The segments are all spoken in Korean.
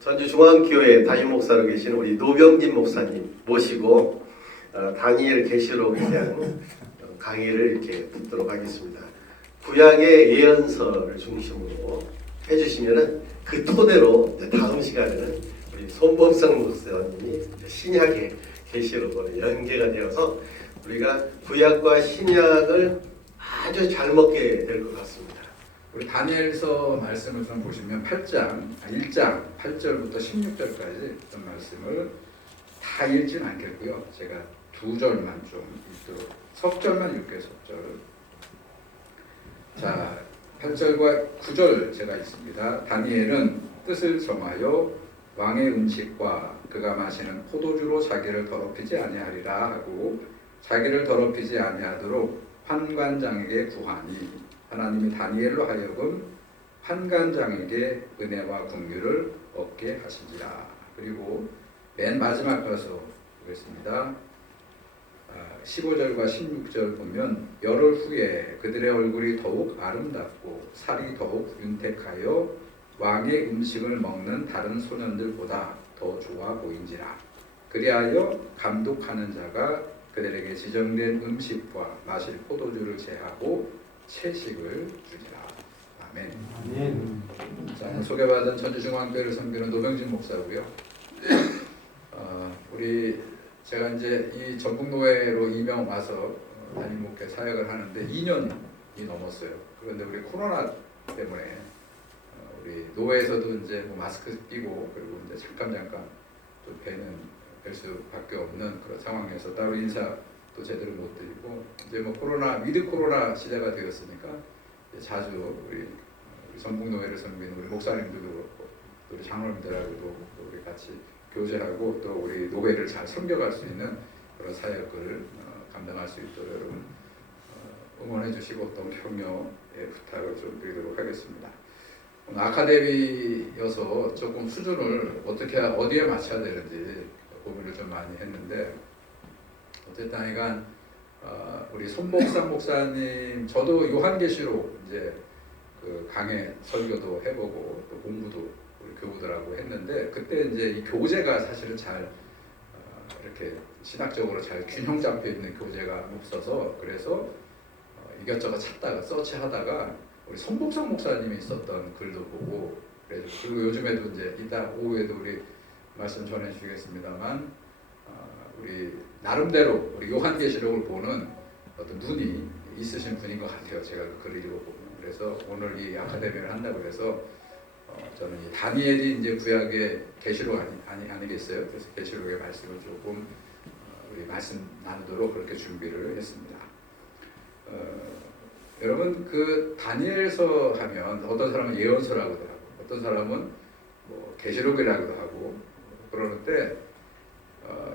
전주중앙교회 담임 목사로 계신 우리 노병진 목사님 모시고 다니엘 계시록에 대한 강의를 이렇게 듣도록 하겠습니다. 구약의 예언서를 중심으로 해주시면은 그 토대로 다음 시간에는 우리 손범상 목사님이 신약의 계시록으로 연계가 되어서 우리가 구약과 신약을 아주 잘 먹게 될 것 같습니다. 우리 다니엘서 말씀을 좀 보시면 1장 8절부터 16절까지 어떤 말씀을 다 읽지는 않겠고요. 제가 2절만 좀 읽도록, 석절만 읽게요. 석절. 자, 8절과 9절 제가 읽습니다. 다니엘은 뜻을 정하여 왕의 음식과 그가 마시는 포도주로 자기를 더럽히지 아니하리라 하고, 자기를 더럽히지 아니하도록 환관장에게 구하니 하나님이 다니엘로 하여금 환관장에게 은혜와 긍휼을 얻게 하시니라. 그리고 맨 마지막 가서 보겠습니다. 15절과 16절 보면 열흘 후에 그들의 얼굴이 더욱 아름답고 살이 더욱 윤택하여 왕의 음식을 먹는 다른 소년들보다 더 좋아 보인지라. 그리하여 감독하는 자가 그들에게 지정된 음식과 마실 포도주를 제하고 채식을 주리라. 아멘. 아멘. 자, 소개받은 전주중앙교회를 섬기는 노병진 목사고요. 우리 제가 이제 이 전북노회로 임명 와서 담임 목회 사역을 하는데 2년이 넘었어요. 그런데 우리 코로나 때문에 우리 노회에서도 이제 뭐 마스크 끼고 그리고 이제 잠깐 좀 뵐 수밖에 없는 그런 상황에서 따로 인사도 제대로 못 드리고, 이제 뭐 위드 코로나 시대가 되었으니까 자주 우리 전북노회를 섬기는 우리 목사님들도 그렇고 또 우리 장로님들하고도 우리 같이 교제하고 또 우리 노회를 잘 섬겨갈 수 있는 그런 사역을 감당할 수 있도록 여러분 응원해 주시고 또 격려의 부탁을 좀 드리도록 하겠습니다. 오늘 아카데미여서 조금 수준을 어디에 맞춰야 되는지 고민을 좀 많이 했는데, 어쨌든 하여간 우리 손복상 목사님, 저도 요한계시록 이제 그 강의 설교도 해보고 또 공부도 우리 교우들하고 했는데, 그때 이제 이 교재가 사실은 잘 이렇게 신학적으로 잘 균형 잡혀 있는 교재가 없어서, 그래서 이것저것 찾다가 서치하다가 우리 손복상 목사님이 썼던 글도 보고, 그리고 요즘에도 이제 이따 오후에도 우리 말씀 전해주시겠습니다만 우리 나름대로 우리 요한계시록을 보는 어떤 눈이 있으신 분인 것 같아요. 제가 그 글을 읽어보면. 그래서 오늘 이 아카데미를 한다고 해서 저는 이 다니엘이 이제 구약의 계시록 아니겠어요? 그래서 계시록의 말씀을 조금 우리 말씀 나누도록 그렇게 준비를 했습니다. 여러분, 그 다니엘서 하면 어떤 사람은 예언서라고도 하고 어떤 사람은 뭐 계시록이라고도 하고 그러는데,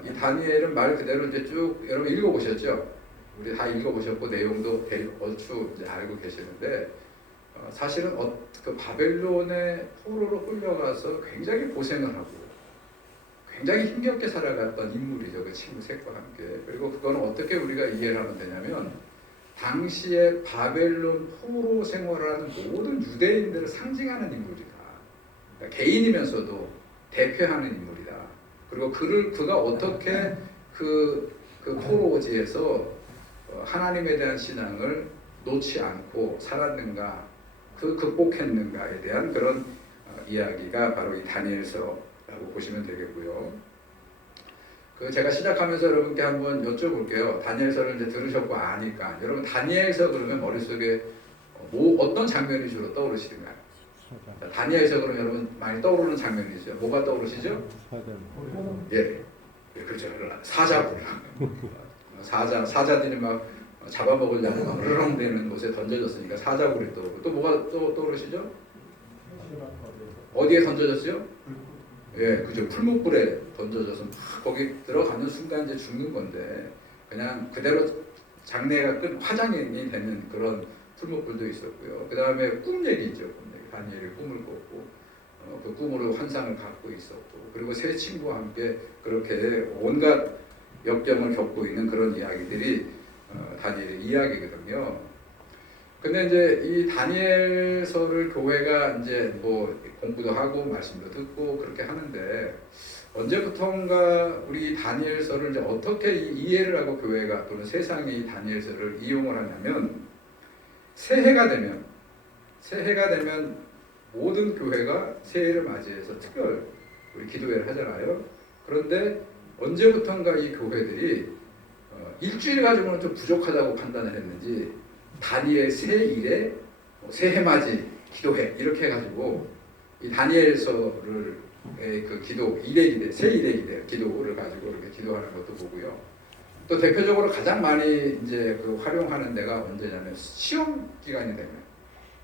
이 다니엘은 말 그대로 이제 쭉 여러분 읽어보셨죠? 우리 다 읽어보셨고 내용도 얼추 이제 알고 계시는데, 사실은 그 바벨론의 포로로 끌려가서 굉장히 고생을 하고 굉장히 힘겹게 살아갔던 인물이죠. 그 친구 셋과 함께. 그리고 그건 어떻게 우리가 이해를 하면 되냐면, 당시에 바벨론 포로 생활하는 모든 유대인들을 상징하는 인물이다. 그러니까 개인이면서도 대표하는 인물이다. 그리고 그가 어떻게 그 포로지에서 하나님에 대한 신앙을 놓지 않고 살았는가, 극복했는가에 대한 그런 이야기가 바로 이 다니엘서라고 보시면 되겠고요. 제가 시작하면서 여러분께 한번 여쭤볼게요. 다니엘서를 이제 들으셨고 아니까 여러분 다니엘서 그러면 머릿속에 어떤 장면이 주로 떠오르시는가요? 다니엘서 그러면 여러분 많이 떠오르는 장면이죠. 뭐가 떠오르시죠? 예, 그렇죠. 사자굴. 사자들이 막 잡아먹으려고 막 으르렁대는 곳에 던져졌으니까 사자굴이 떠오르고, 또 뭐가 떠오르시죠? 어디에 던져졌어요? 예, 그죠. 풀무불에 던져져서 막 거기 들어가는 순간 이제 죽는 건데, 그냥 그대로 장래가 화장이 되는 그런 풀무불도 있었고요. 그 다음에 꿈 얘기죠. 다니엘이 꿈을 꿨고 그 꿈으로 환상을 갖고 있었고, 그리고 세 친구와 함께 그렇게 온갖 역경을 겪고 있는 그런 이야기들이 다니엘의 이야기거든요. 근데 이제 이 다니엘서를 교회가 이제 뭐 공부도 하고 말씀도 듣고 그렇게 하는데 언제부턴가 우리 다니엘서를 이제 어떻게 이해를 하고 교회가 또는 세상이 이 다니엘서를 이용을 하냐면 새해가 되면 모든 교회가 새해를 맞이해서 특별 우리 기도회를 하잖아요. 그런데 언제부턴가 이 교회들이 일주일 가지고는 좀 부족하다고 판단을 했는지 다니엘 새일에 새해맞이 기도회 이렇게 해가지고 이 다니엘서를 그 기도 새일의 기도를 가지고 이렇게 기도하는 것도 보고요. 또 대표적으로 가장 많이 이제 그 활용하는 데가 언제냐면 시험 기간이 되면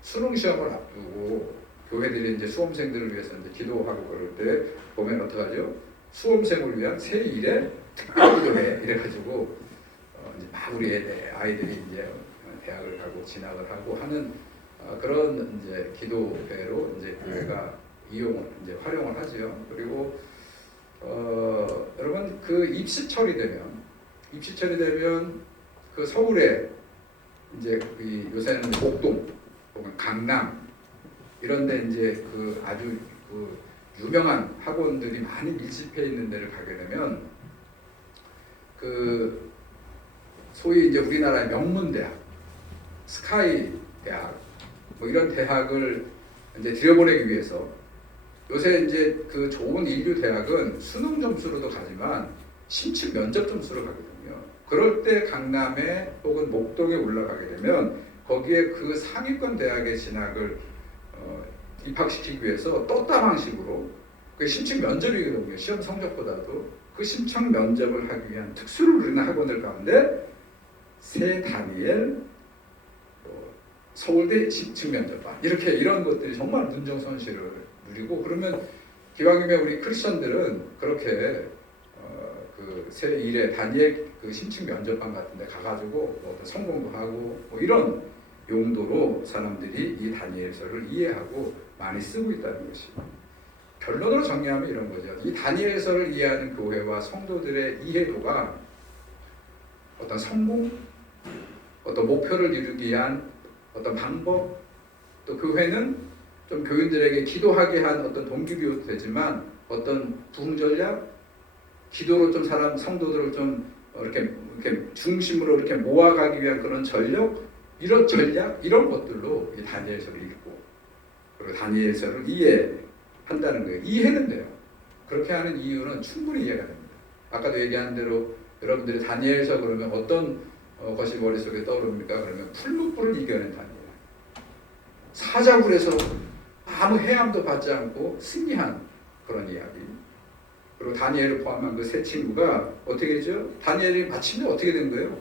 수능 시험을 앞두고 교회들이 이제 수험생들을 위해서 이제 기도하고 그럴 때 보면 어떡하죠? 수험생을 위한 새일에 특별 기도회 이래가지고 이제 막 우리 아이들이 이제 대학을 가고 진학을 하고 하는 그런 이제 기도회로 이제 교회가 이용을 이제 활용을 하지요. 그리고 여러분 그 입시철이 되면 그 서울에 이제 요새는 목동 혹은 강남 이런데 이제 그 아주 그 유명한 학원들이 많이 밀집해 있는 데를 가게 되면 그 소위 이제 우리나라의 명문대학, 스카이 대학 뭐 이런 대학을 이제 들여보내기 위해서 요새 이제 그 좋은 인류 대학은 수능 점수로도 가지만 심층 면접 점수로 가거든요. 그럴 때 강남에 혹은 목동에 올라가게 되면 거기에 그 상위권 대학의 진학을 입학시키기 위해서 떴다 방식으로 그 심층 면접이거든요. 시험 성적보다도 그 심층 면접을 하기 위한 특수를 누리는 학원들 가운데 새 다니엘 서울대 심층 면접반 이런 것들이 정말 눈정선시를 누리고 그러면 기왕이면 우리 크리스천들은 그렇게 그 새 일에 다니엘 그 심층 면접반 같은데 가가지고 뭐 어떤 성공도 하고 뭐 이런 용도로 사람들이 이 다니엘서를 이해하고 많이 쓰고 있다는 것이 결론으로 정리하면 이런 거죠. 이 다니엘서를 이해하는 교회와 성도들의 이해도가 어떤 성공, 어떤 목표를 이루기 위한 어떤 방법, 또 교회는 좀 교인들에게 기도하게 한 어떤 동기부여도 되지만 어떤 부흥 전략, 기도로 좀 성도들을 좀 이렇게 중심으로 이렇게 모아가기 위한 그런 이런 전략 이런 것들로 이 다니엘서를 읽고 그리고 다니엘서를 이해한다는 거예요. 이해는 돼요. 그렇게 하는 이유는 충분히 이해가 됩니다. 아까도 얘기한 대로 여러분들이 다니엘서 그러면 어떤 것이 머릿속에 떠오릅니까? 그러면 풀무불을 이겨낸 다니엘. 사자굴에서 아무 해함도 받지 않고 승리한 그런 이야기. 그리고 다니엘을 포함한 그 세 친구가 어떻게 되죠? 다니엘이 마침내 어떻게 된 거예요?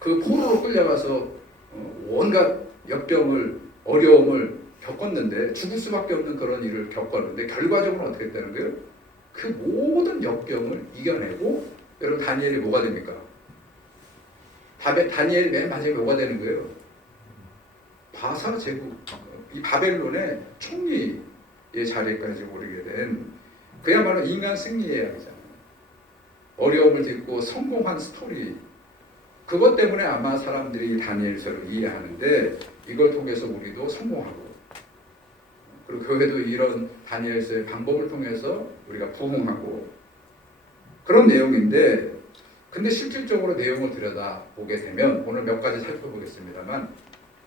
그 포로로 끌려가서 온갖 역경을 어려움을 겪었는데 죽을 수밖에 없는 그런 일을 겪었는데 결과적으로 어떻게 됐다는 거예요? 그 모든 역경을 이겨내고 여러분 다니엘이 뭐가 됩니까? 다니엘이 맨 마지막에 뭐가 되는 거예요? 바사 제국 이 바벨론의 총리의 자리까지 오르게 된 그야말로 인간 승리의 이야기잖아요. 어려움을 딛고 성공한 스토리. 그것 때문에 아마 사람들이 다니엘서를 이해하는데 이걸 통해서 우리도 성공하고 그리고 교회도 이런 다니엘서의 방법을 통해서 우리가 부흥하고 그런 내용인데 근데 실질적으로 내용을 들여다보게 되면 오늘 몇 가지 살펴보겠습니다만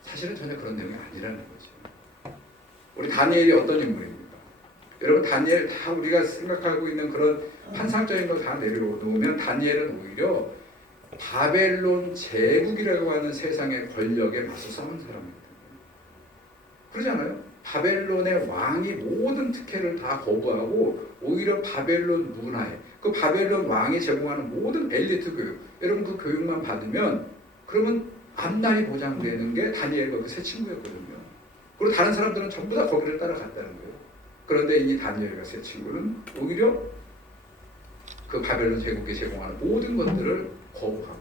사실은 전혀 그런 내용이 아니라는 거죠. 우리 다니엘이 어떤 인물입니까? 여러분 다니엘 다 우리가 생각하고 있는 그런 환상적인 걸 다 내려놓으면 다니엘은 오히려 바벨론 제국이라고 하는 세상의 권력에 맞서 싸운 사람입니다. 그러잖아요. 바벨론의 왕이 모든 특혜를 다 거부하고 오히려 바벨론 문화에 그 바벨론 왕이 제공하는 모든 엘리트 교육 여러분 그 교육만 받으면 그러면 앞날이 보장되는 게 다니엘과 그 세 친구였거든요. 그리고 다른 사람들은 전부 다 거기를 따라갔다는 거예요. 그런데 이 다니엘과 세 친구는 오히려 그 바벨론 제국이 제공하는 모든 것들을 거부하고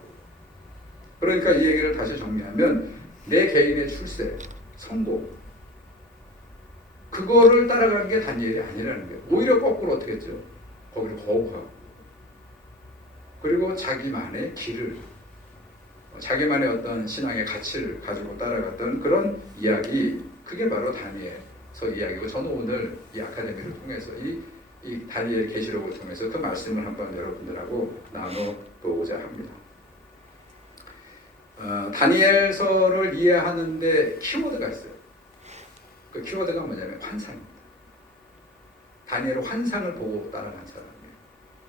그러니까 이 얘기를 다시 정리하면 내 개인의 출세, 성공 그거를 따라가는 게 다니엘이 아니라는 거예요. 오히려 거꾸로 어떻게 했죠? 거기를 거부하고 그리고 자기만의 길을 자기만의 어떤 신앙의 가치를 가지고 따라갔던 그런 이야기, 그게 바로 다니엘서 이야기고, 저는 오늘 이 아카데미를 통해서 이 다니엘 계시록을 통해서 그 말씀을 한번 여러분들하고 나눠보고자 합니다. 다니엘서를 이해하는데 키워드가 있어요. 그 키워드가 뭐냐면 환상입니다. 다니엘은 환상을 보고 따라간 사람이에요.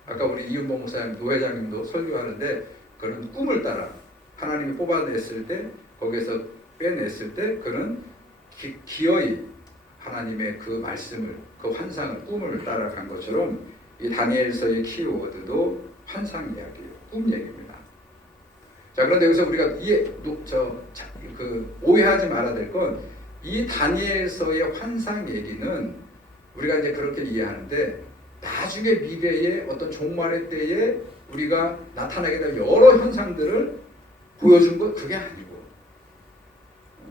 아까 우리 이윤복 목사님, 노회장님도 설교하는데 그는 꿈을 따라 하나님이 뽑아냈을 때, 거기에서 빼냈을 때 그는 기어이 하나님의 그 말씀을, 그 환상을, 꿈을 따라간 것처럼 이 다니엘서의 키워드도 환상 이야기예요. 꿈 얘기입니다. 자, 그런데 여기서 우리가 오해하지 말아야 될 건, 이 다니엘서의 환상 얘기는 우리가 이제 그렇게 이해하는데, 나중에 미래의 어떤 종말의 때에 우리가 나타나게 될 여러 현상들을 보여준 것, 그게 아니고,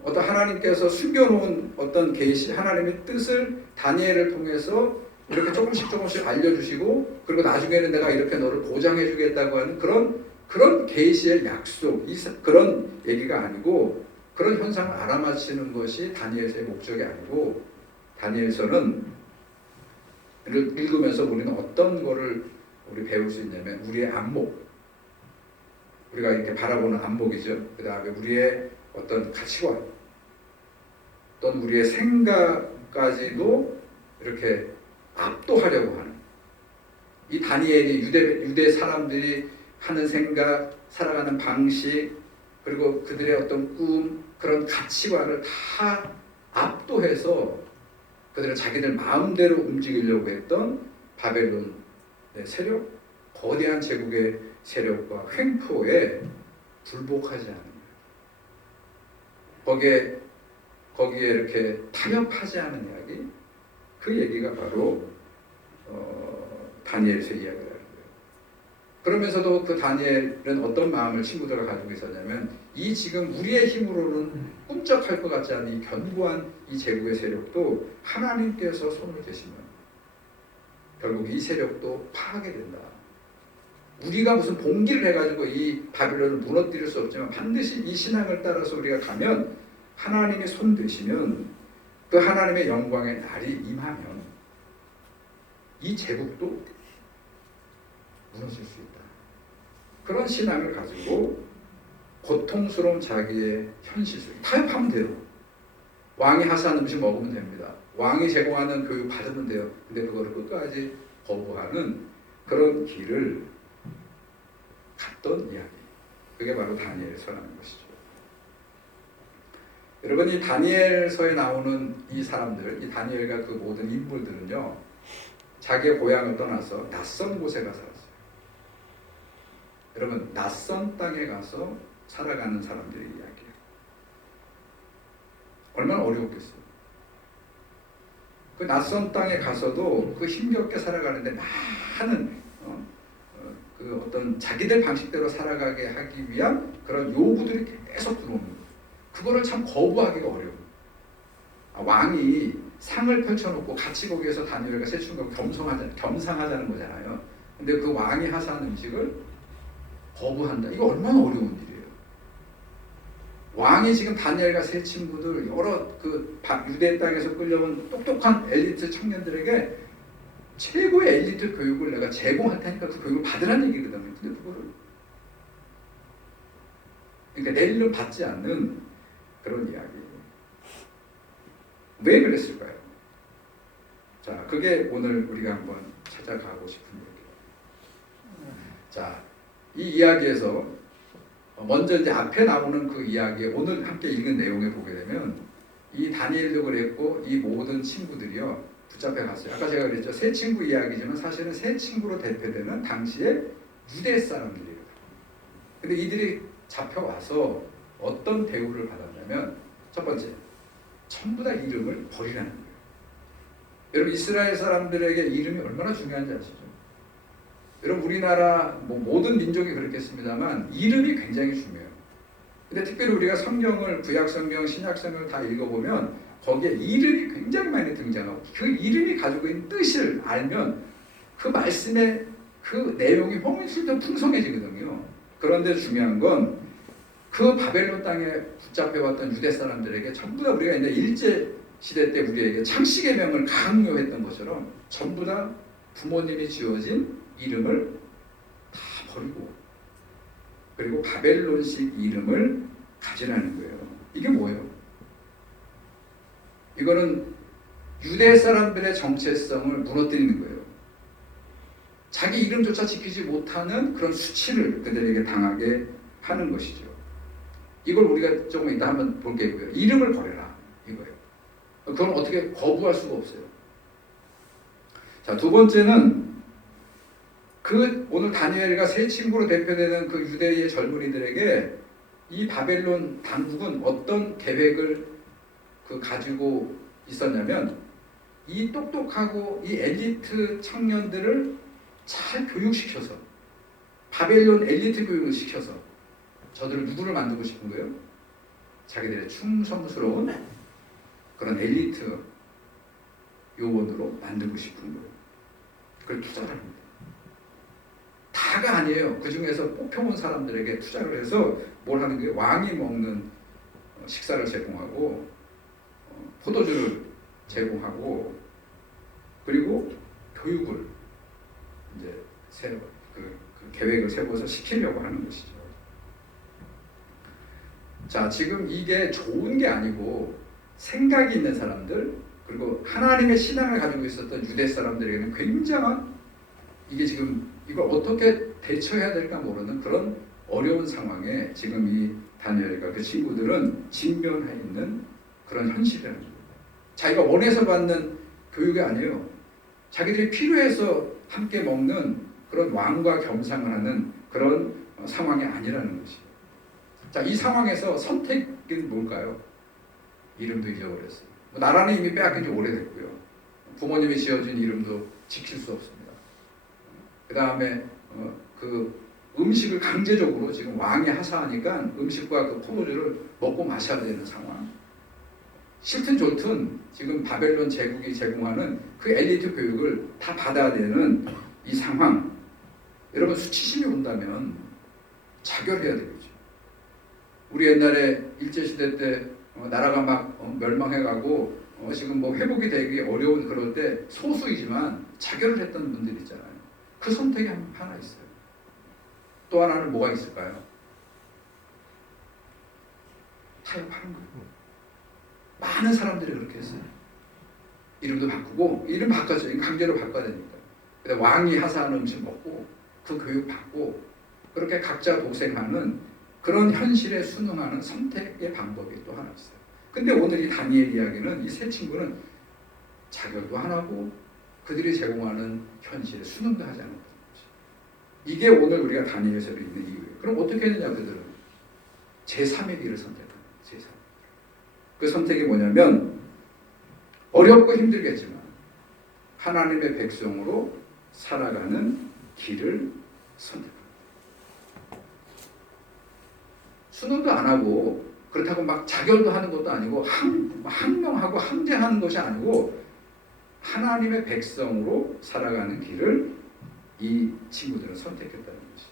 어떤 하나님께서 숨겨놓은 어떤 계시, 하나님의 뜻을 다니엘을 통해서 이렇게 조금씩 알려주시고, 그리고 나중에는 내가 이렇게 너를 보장해주겠다고 하는 그런 계시의 약속, 그런 얘기가 아니고, 그런 현상을 알아맞히는 것이 다니엘서의 목적이 아니고, 다니엘서는 읽으면서 우리는 어떤 거를 우리 배울 수 있냐면, 우리의 안목, 우리가 이렇게 바라보는 안목이죠. 그 다음에 우리의 어떤 가치관, 또는 우리의 생각까지도 이렇게 압도하려고 하는, 이 다니엘이 유대 사람들이 하는 생각, 살아가는 방식, 그리고 그들의 어떤 꿈, 그런 가치관을 다 압도해서 그들은 자기들 마음대로 움직이려고 했던 바벨론의 세력, 거대한 제국의 세력과 횡포에 불복하지 않는 거예요. 거기에 이렇게 타협하지 않은 이야기, 그 얘기가 바로 다니엘서 이야기라는 거예요. 그러면서도 그 다니엘은 어떤 마음을 친구들과 가지고 있었냐면, 이 지금 우리의 힘으로는 꿈쩍할 것 같지 않은 이 견고한 이 제국의 세력도 하나님께서 손을 대시면 결국 이 세력도 파괴된다. 우리가 무슨 봉기를 해가지고 이 바빌론을 무너뜨릴 수 없지만, 반드시 이 신앙을 따라서 우리가 가면, 하나님이 손 대시면, 그 하나님의 영광의 날이 임하면 이 제국도 무너질 수 있다. 그런 신앙을 가지고 고통스러운 자기의 현실 속에 타협하면 돼요. 왕이 하사한 음식 먹으면 됩니다. 왕이 제공하는 교육 받으면 돼요. 근데 그거를 끝까지 거부하는 그런 길을 갔던 이야기, 그게 바로 다니엘서라는 것이죠. 여러분, 이 다니엘서에 나오는 이 사람들, 이 다니엘과 그 모든 인물들은요, 자기의 고향을 떠나서 낯선 곳에 가서 살았어요. 여러분, 낯선 땅에 가서 살아가는 사람들의 이야기예요. 얼마나 어려웠겠어요. 그 낯선 땅에 가서도 그 힘겹게 살아가는데 많은 그 어떤 자기들 방식대로 살아가게 하기 위한 그런 요구들이 계속 들어오는 거예요. 그거를 참 거부하기가 어려워요. 왕이 상을 펼쳐놓고 같이 거기에서 다니엘과 세 친구가 겸상하자는 거잖아요. 근데 그 왕이 하사한 음식을 거부한다. 이거 얼마나 어려운 일이에요. 왕이 지금 다니엘과 세 친구들, 여러 그 유대 땅에서 끌려온 똑똑한 엘리트 청년들에게 최고의 엘리트 교육을 내가 제공할 테니까 그 교육을 받으라는 얘기거든요. 근데 그거를, 그러니까 내일은 받지 않는 그런 이야기예요. 왜 그랬을까요? 자, 그게 오늘 우리가 한번 찾아가고 싶은 얘기예요. 자, 이 이야기에서 먼저 이제 앞에 나오는 그 이야기에 오늘 함께 읽은 내용에 보게 되면, 이 다니엘도 그랬고 이 모든 친구들이요 붙잡혀 갔어요. 아까 제가 그랬죠. 세 친구 이야기지만 사실은 세 친구로 대표되는 당시의 유대 사람들이에요. 근데 이들이 잡혀와서 어떤 대우를 받았냐면, 첫 번째, 전부 다 이름을 버리라는 거예요. 여러분, 이스라엘 사람들에게 이름이 얼마나 중요한지 아시죠? 여러분, 우리나라 모든 민족이 그렇겠습니다만 이름이 굉장히 중요해요. 근데 특별히 우리가 성경을, 구약 성경, 신약 성경을 다 읽어보면 거기에 이름이 굉장히 많이 등장하고, 그 이름이 가지고 있는 뜻을 알면 그 말씀의 그 내용이 훨씬 더 풍성해지거든요. 그런데 중요한 건 그 바벨론 땅에 붙잡혀왔던 유대 사람들에게 전부 다 우리가 이제 일제 시대 때 우리에게 창씨 계명을 강요했던 것처럼 전부 다 부모님이 지어진 이름을 다 버리고 그리고 바벨론식 이름을 가지라는 거예요. 이게 뭐예요? 이거는 유대 사람들의 정체성을 무너뜨리는 거예요. 자기 이름조차 지키지 못하는 그런 수치를 그들에게 당하게 하는 것이죠. 이걸 우리가 조금 이따 한번 볼 게고요. 이름을 버려라 이거예요. 그건 어떻게 거부할 수가 없어요. 자, 두 번째는 그 오늘 다니엘과 세 친구로 대표되는 그 유대의 젊은이들에게 이 바벨론 당국은 어떤 계획을 가지고 있었냐면 이 똑똑하고 이 엘리트 청년들을 잘 교육시켜서 바벨론 엘리트 교육을 시켜서 저들을 누구를 만들고 싶은 거예요? 자기들의 충성스러운 그런 엘리트 요원으로 만들고 싶은 거예요. 그걸 투자를 합니다. 다가 아니에요. 그 중에서 뽑혀온 사람들에게 투자를 해서 뭘 하는 게 왕이 먹는 식사를 제공하고 포도주를 제공하고 그리고 교육을 이제 그 계획을 세워서 시키려고 하는 것이죠. 자, 지금 이게 좋은 게 아니고 생각이 있는 사람들 그리고 하나님의 신앙을 가지고 있었던 유대 사람들에게는 굉장한 이게 지금 이걸 어떻게 대처해야 될까 모르는 그런 어려운 상황에 지금 이 다니엘과 그 친구들은 직면해 있는 그런 현실이라는 거예요. 자기가 원해서 받는 교육이 아니에요. 자기들이 필요해서 함께 먹는 그런 왕과 겸상을 하는 그런 상황이 아니라는 것이에요. 자, 이 상황에서 선택은 뭘까요? 이름도 잊어버렸어요. 나라는 이미 빼앗긴 지 오래됐고요. 부모님이 지어준 이름도 지킬 수 없습니다. 그 다음에 그 음식을 강제적으로 지금 왕이 하사하니까 음식과 그 포도주를 먹고 마셔야 되는 상황. 싫든 좋든 지금 바벨론 제국이 제공하는 그 엘리트 교육을 다 받아야 되는 이 상황. 여러분 수치심이 온다면 자결해야 되겠죠. 우리 옛날에 일제시대 때 나라가 막 멸망해가고 지금 뭐 회복이 되기 어려운 그럴 때 소수이지만 자결을 했던 분들이 있잖아요. 그 선택이 하나 있어요. 또 하나는 뭐가 있을까요? 타협하는 거예요. 많은 사람들이 그렇게 했어요. 이름도 바꾸고 이름 바꿨어요. 강제로 바꿔야 되니까. 근데 왕이 하사하는 음식 먹고 그 교육 받고 그렇게 각자 도생하는 그런 현실에 순응하는 선택의 방법이 또 하나 있어요. 근데 오늘 이 다니엘 이야기는 이 세 친구는 자결도 안 하고 그들이 제공하는 현실에 순응도 하지 않는 거죠. 이게 오늘 우리가 다니엘서에 있는 이유예요. 그럼 어떻게 했느냐 그들은 제3의 길을 선택합니다. 제3. 그 선택이 뭐냐면 어렵고 힘들겠지만 하나님의 백성으로 살아가는 길을 선택합니다. 순응도 안 하고 그렇다고 막 자결도 하는 것도 아니고 항명하고 항제하는 것이 아니고 하나님의 백성으로 살아가는 길을 이 친구들은 선택했다는 것이.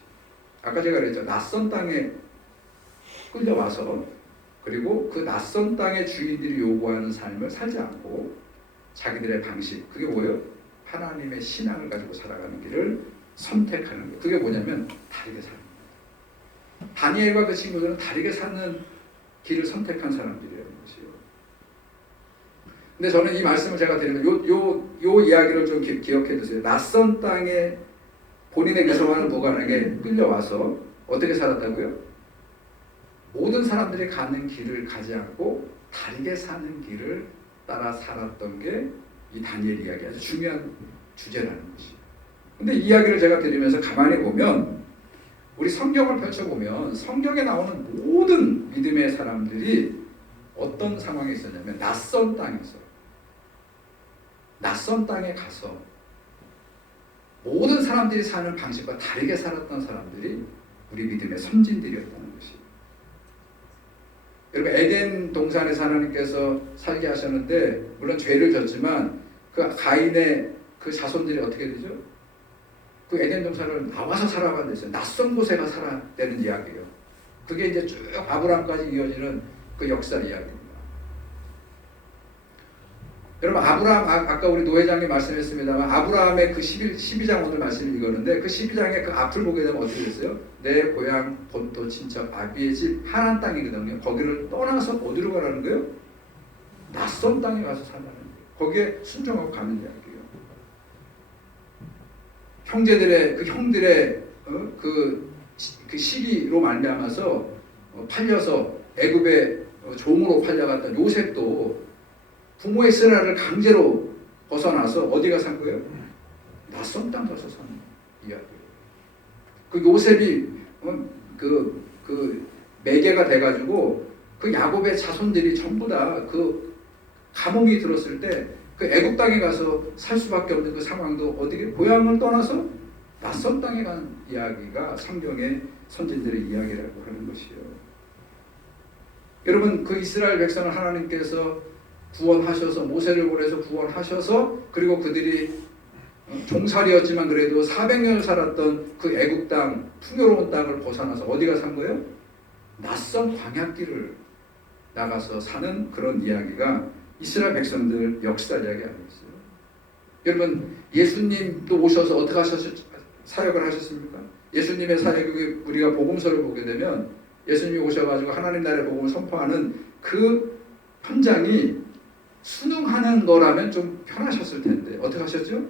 아까 제가 그랬죠. 낯선 땅에 끌려와서 그리고 그 낯선 땅의 주인들이 요구하는 삶을 살지 않고 자기들의 방식, 그게 뭐예요? 하나님의 신앙을 가지고 살아가는 길을 선택하는 거예요. 그게 뭐냐면 다르게 사는 거예요. 다니엘과 그 친구들은 다르게 사는 길을 선택한 사람들이라는 것이에요. 근데 저는 이 말씀을 제가 드리면 요 이야기를 좀 기억해 두세요. 낯선 땅에 본인의 기성하는 무관에게 끌려와서 어떻게 살았다고요? 모든 사람들이 가는 길을 가지 않고 다르게 사는 길을 따라 살았던 게 이 다니엘 이야기 아주 중요한 주제라는 것이에요. 근데 이 이야기를 제가 드리면서 가만히 보면 우리 성경을 펼쳐보면 성경에 나오는 모든 믿음의 사람들이 어떤 상황에 있었냐면 낯선 땅에 가서 모든 사람들이 사는 방식과 다르게 살았던 사람들이 우리 믿음의 선진들이었다는 것이에요. 여러분 에덴 동산에서 하나님께서 살게 하셨는데 물론 죄를 졌지만 그 가인의 그 자손들이 어떻게 되죠? 그 에덴 동산을 나와서 살아가야 됐어요. 낯선 곳에 가 살아야 되는 이야기예요. 그게 이제 쭉 아브라함까지 이어지는 그 역사 이야기입니다. 여러분 아브라함 아까 우리 노 회장님 말씀했습니다만 아브라함의 그 12장 오늘 말씀을 읽었는데 그 12장의 그 앞을 보게 되면 어떻게 됐어요? 내 고향 본토 친척 아비의 집 하나님 땅이거든요. 거기를 떠나서 어디로 가라는 거예요? 낯선 땅에 가서 살라는 거예요. 거기에 순종하고 가는 이야기예요. 형들의 그 시기로 말미암아서 팔려서 애굽의 종으로 팔려갔던 요셉도 부모의 쓰라를 강제로 벗어나서 어디가 산 거예요? 낯선 땅 가서 산 이야기예요. 그 요셉이 그 매개가 돼가지고 그 야곱의 자손들이 전부 다 그 가뭄이 들었을 때 그 애굽 땅에 가서 살 수밖에 없는 그 상황도 어디게 고향을 떠나서 낯선 땅에 간 이야기가 성경의 선진들의 이야기라고 하는 것이요. 여러분 그 이스라엘 백성을 하나님께서 구원하셔서 모세를 보내서 구원하셔서 그리고 그들이 종살이였지만 그래도 400년을 살았던 그 애굽 땅 풍요로운 땅을 벗어나서 어디가 산 거예요? 낯선 광야길을 나가서 사는 그런 이야기가 이스라엘 백성들 역사 이야기 아니었어요. 여러분 예수님도 오셔서 어떻게 사역을 하셨습니까? 예수님의 사역이 우리가 복음서를 보게 되면 예수님이 오셔가지고 하나님 나라의 복음을 선포하는 그 현장이 순응하는 거라면 좀 편하셨을 텐데 어떻게 하셨죠?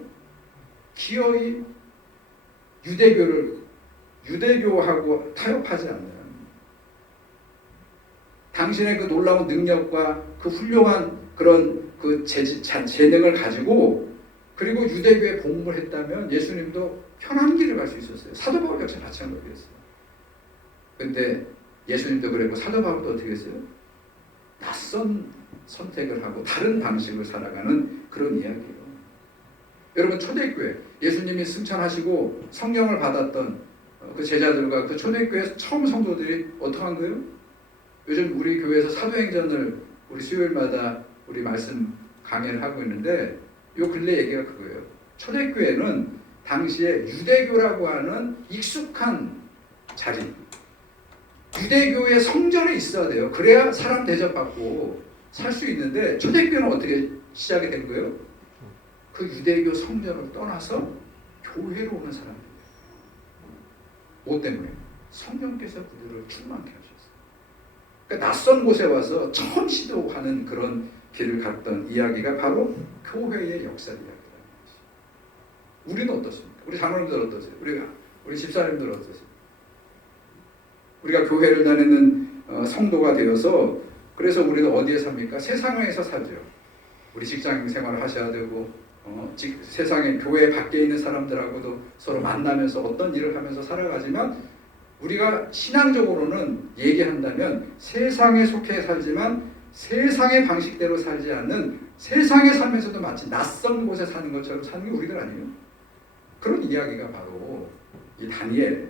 기어이 유대교하고 타협하지 않는 당신의 그 놀라운 능력과 그 훌륭한 그런 그 재능을 가지고 그리고 유대교에 복음을 했다면 예수님도 편한 길을 갈 수 있었어요. 사도 바울 역시 마찬가지였어요. 근데 예수님도 그랬고 사도 바울도 어떻게 했어요? 낯선 선택을 하고 다른 방식을 살아가는 그런 이야기예요. 여러분 초대교회 예수님이 승천하시고 성령을 받았던 그 제자들과 그 초대교회 처음 성도들이 어떻게 한 거예요? 요즘 우리 교회에서 사도행전을 우리 수요일마다 우리 말씀 강의를 하고 있는데 요 근래 얘기가 그거예요. 초대교회는 당시에 유대교라고 하는 익숙한 자리 유대교의 성전에 있어야 돼요. 그래야 사람 대접받고 살 수 있는데 초대교회는 어떻게 시작이 된 거예요? 그 유대교 성전을 떠나서 교회로 오는 사람들이에요. 뭐 때문에? 성령께서 그들을 충만케 하셨어요. 그러니까 낯선 곳에 와서 처음 시도하는 그런 길을 갔던 이야기가 바로 교회의 역사 이야기라는 것이죠. 우리는 어떻습니까? 우리 장로님들 어떠세요? 우리 집사님들 어떠세요? 우리가 교회를 다니는 성도가 되어서 그래서 우리는 어디에 삽니까? 세상에서 살죠. 우리 직장 생활을 하셔야 되고 세상에 교회 밖에 있는 사람들하고도 서로 만나면서 어떤 일을 하면서 살아가지만 우리가 신앙적으로는 얘기한다면 세상에 속해 살지만 세상의 방식대로 살지 않는 세상에 살면서도 마치 낯선 곳에 사는 것처럼 사는 게 우리들 아니에요? 그런 이야기가 바로 이 다니엘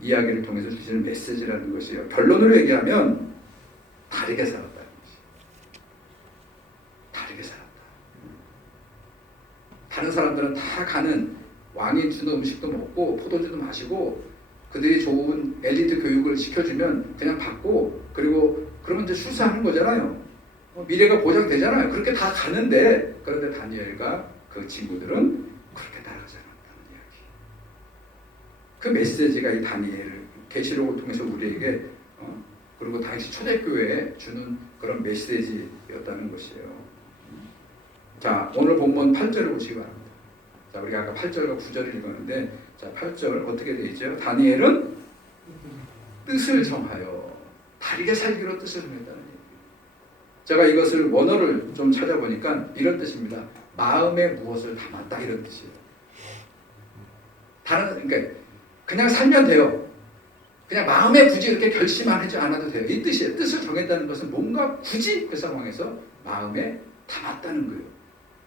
이야기를 통해서 주시는 메시지라는 것이에요. 결론으로 얘기하면 다르게 살았다는 것이에요. 다르게 살았다. 다른 사람들은 다 가는 왕이 주는 음식도 먹고 포도주도 마시고 그들이 좋은 엘리트 교육을 시켜주면 그냥 받고 그리고 그러면 이제 출세하는 거잖아요. 미래가 보장되잖아요. 그렇게 다 가는데 그런데 다니엘과 그 친구들은 그렇게 따라가지 않았다는 이야기. 그 메시지가 이 다니엘 계시록을 통해서 우리에게 그리고 당시 초대교회에 주는 그런 메시지였다는 것이에요. 자, 오늘 본문 8절을 보시기 바랍니다. 자, 우리가 아까 8절과 9절을 읽었는데 자, 8절 어떻게 되어 있죠? 다니엘은 뜻을 정하여 다르게 살기로 뜻을 정했다는 얘기예요. 제가 이것을 원어를 좀 찾아보니까 이런 뜻입니다. 마음에 무엇을 담았다 이런 뜻이에요. 그러니까 그냥 살면 돼요. 그냥 마음에 굳이 이렇게 결심하지 않아도 돼요. 이 뜻이에요. 뜻을 정했다는 것은 뭔가 굳이 그 상황에서 마음에 담았다는 거예요.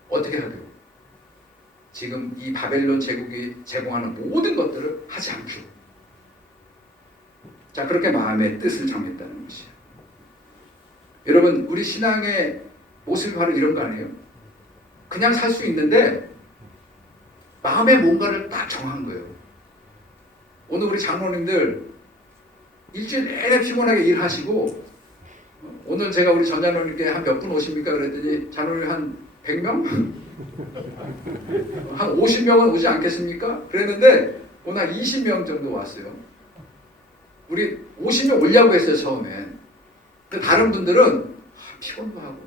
어떻게 하도록? 지금 이 바벨론 제국이 제공하는 모든 것들을 하지 않기로. 자, 그렇게 마음의 뜻을 정했다는 것이에요. 여러분, 우리 신앙의 모습이 바로 이런 거 아니에요? 그냥 살 수 있는데 마음에 뭔가를 딱 정한 거예요. 오늘 우리 장로님들 일주일 내내 피곤하게 일하시고 오늘 제가 우리 전 장로님께 한 몇 분 오십니까 그랬더니 장로님 한 100명? 한 50명은 오지 않겠습니까? 그랬는데 오늘 한 20명 정도 왔어요. 우리 50명 오려고 했어요 처음엔. 근데 다른 분들은 피곤도 하고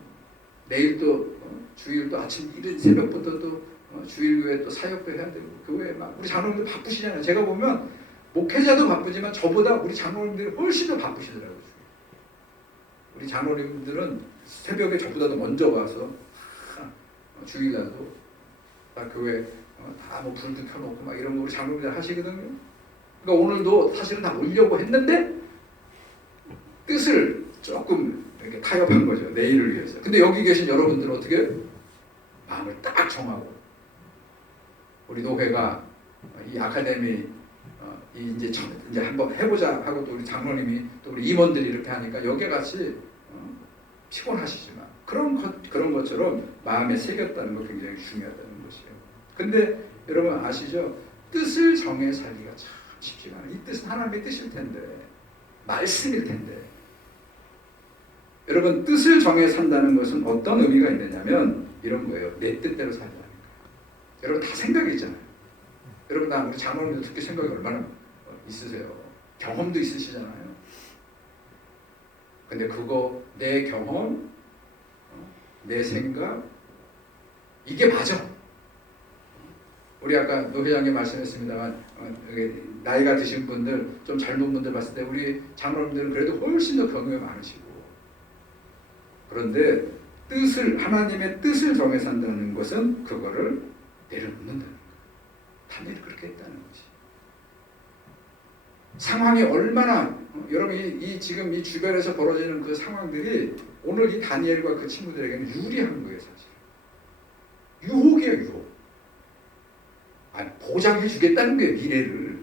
내일 또 주일 또 아침 이른 새벽부터 또 주일교회 또 사역도 해야 되고 교회 막 우리 장로님들 바쁘시잖아요. 제가 보면 목회자도 바쁘지만 저보다 우리 장로님들이 훨씬 더 바쁘시더라고요. 우리 장로님들은 새벽에 저보다도 먼저 와서 주일날도 다 교회 다 뭐 불도 켜놓고 막 이런 거 우리 장로님들 하시거든요. 그러니까 오늘도 사실은 다 오려고 했는데 뜻을 조금 이렇게 타협한 거죠. 내일을 위해서. 근데 여기 계신 여러분들은 어떻게 마음을 딱 정하고 우리 노회가 이 아카데미 이제 한번 해보자 하고 또 우리 장로님이 또 우리 임원들이 이렇게 하니까 여기에 같이 피곤하시지만 그런 것처럼 마음에 새겼다는 거 굉장히 중요하다는 것이에요. 근데 여러분 아시죠? 뜻을 정해 살기가 참 쉽지가 않아요. 이 뜻은 하나님의 뜻일 텐데 말씀일 텐데 여러분 뜻을 정해 산다는 것은 어떤 의미가 있느냐면 이런 거예요. 내 뜻대로 살자는 거예요. 여러분 다 생각이 있잖아요. 여러분 다 우리 장로님도 특히 생각이 얼마나 있으세요. 경험도 있으시잖아요. 근데 그거 내 경험, 내 생각 이게 맞아. 우리 아까 노 회장님 말씀했습니다만 나이가 드신 분들 좀 젊은 분들 봤을 때 우리 장로님들은 그래도 훨씬 더 경험이 많으시고 그런데 하나님의 뜻을 정해 산다는 것은 그거를 내려놓는다는 거예요. 다니엘이 그렇게 했다는 거지. 상황이 얼마나 여러분 지금 이 주변에서 벌어지는 그 상황들이 오늘 이 다니엘과 그 친구들에게는 유리한 거예요. 사실 유혹이에요. 유혹. 보장해 주겠다는 거예요. 미래를.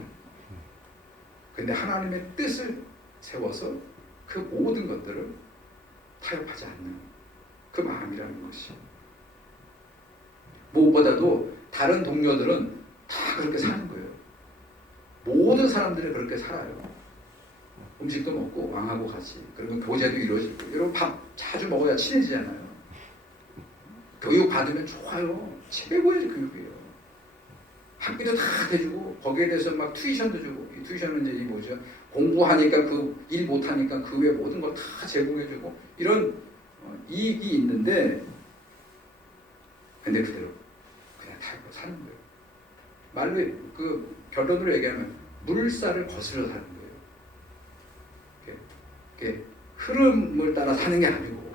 근데 하나님의 뜻을 세워서 그 모든 것들을 타협하지 않는 그 마음이라는 것이 무엇보다도 다른 동료들은 다 그렇게 사는 거예요. 모든 사람들이 그렇게 살아요. 음식도 먹고 왕하고 같이 그리고 교제도 이루어지고 여러분 밥 자주 먹어야 친해지잖아요. 교육 받으면 좋아요. 최고의 교육이에요. 학비도 다 해주고 거기에 대해서 막 튜이션도 주고 이 튜이션은 이제 이 뭐죠? 공부하니까 그 일 못하니까 그 외 모든 걸 다 제공해주고 이런 이익이 있는데 근데 그대로 그냥 달고 사는 거예요. 말로 그 결론으로 얘기하면 물살을 거슬러 사는 거예요. 이렇게 흐름을 따라 사는 게 아니고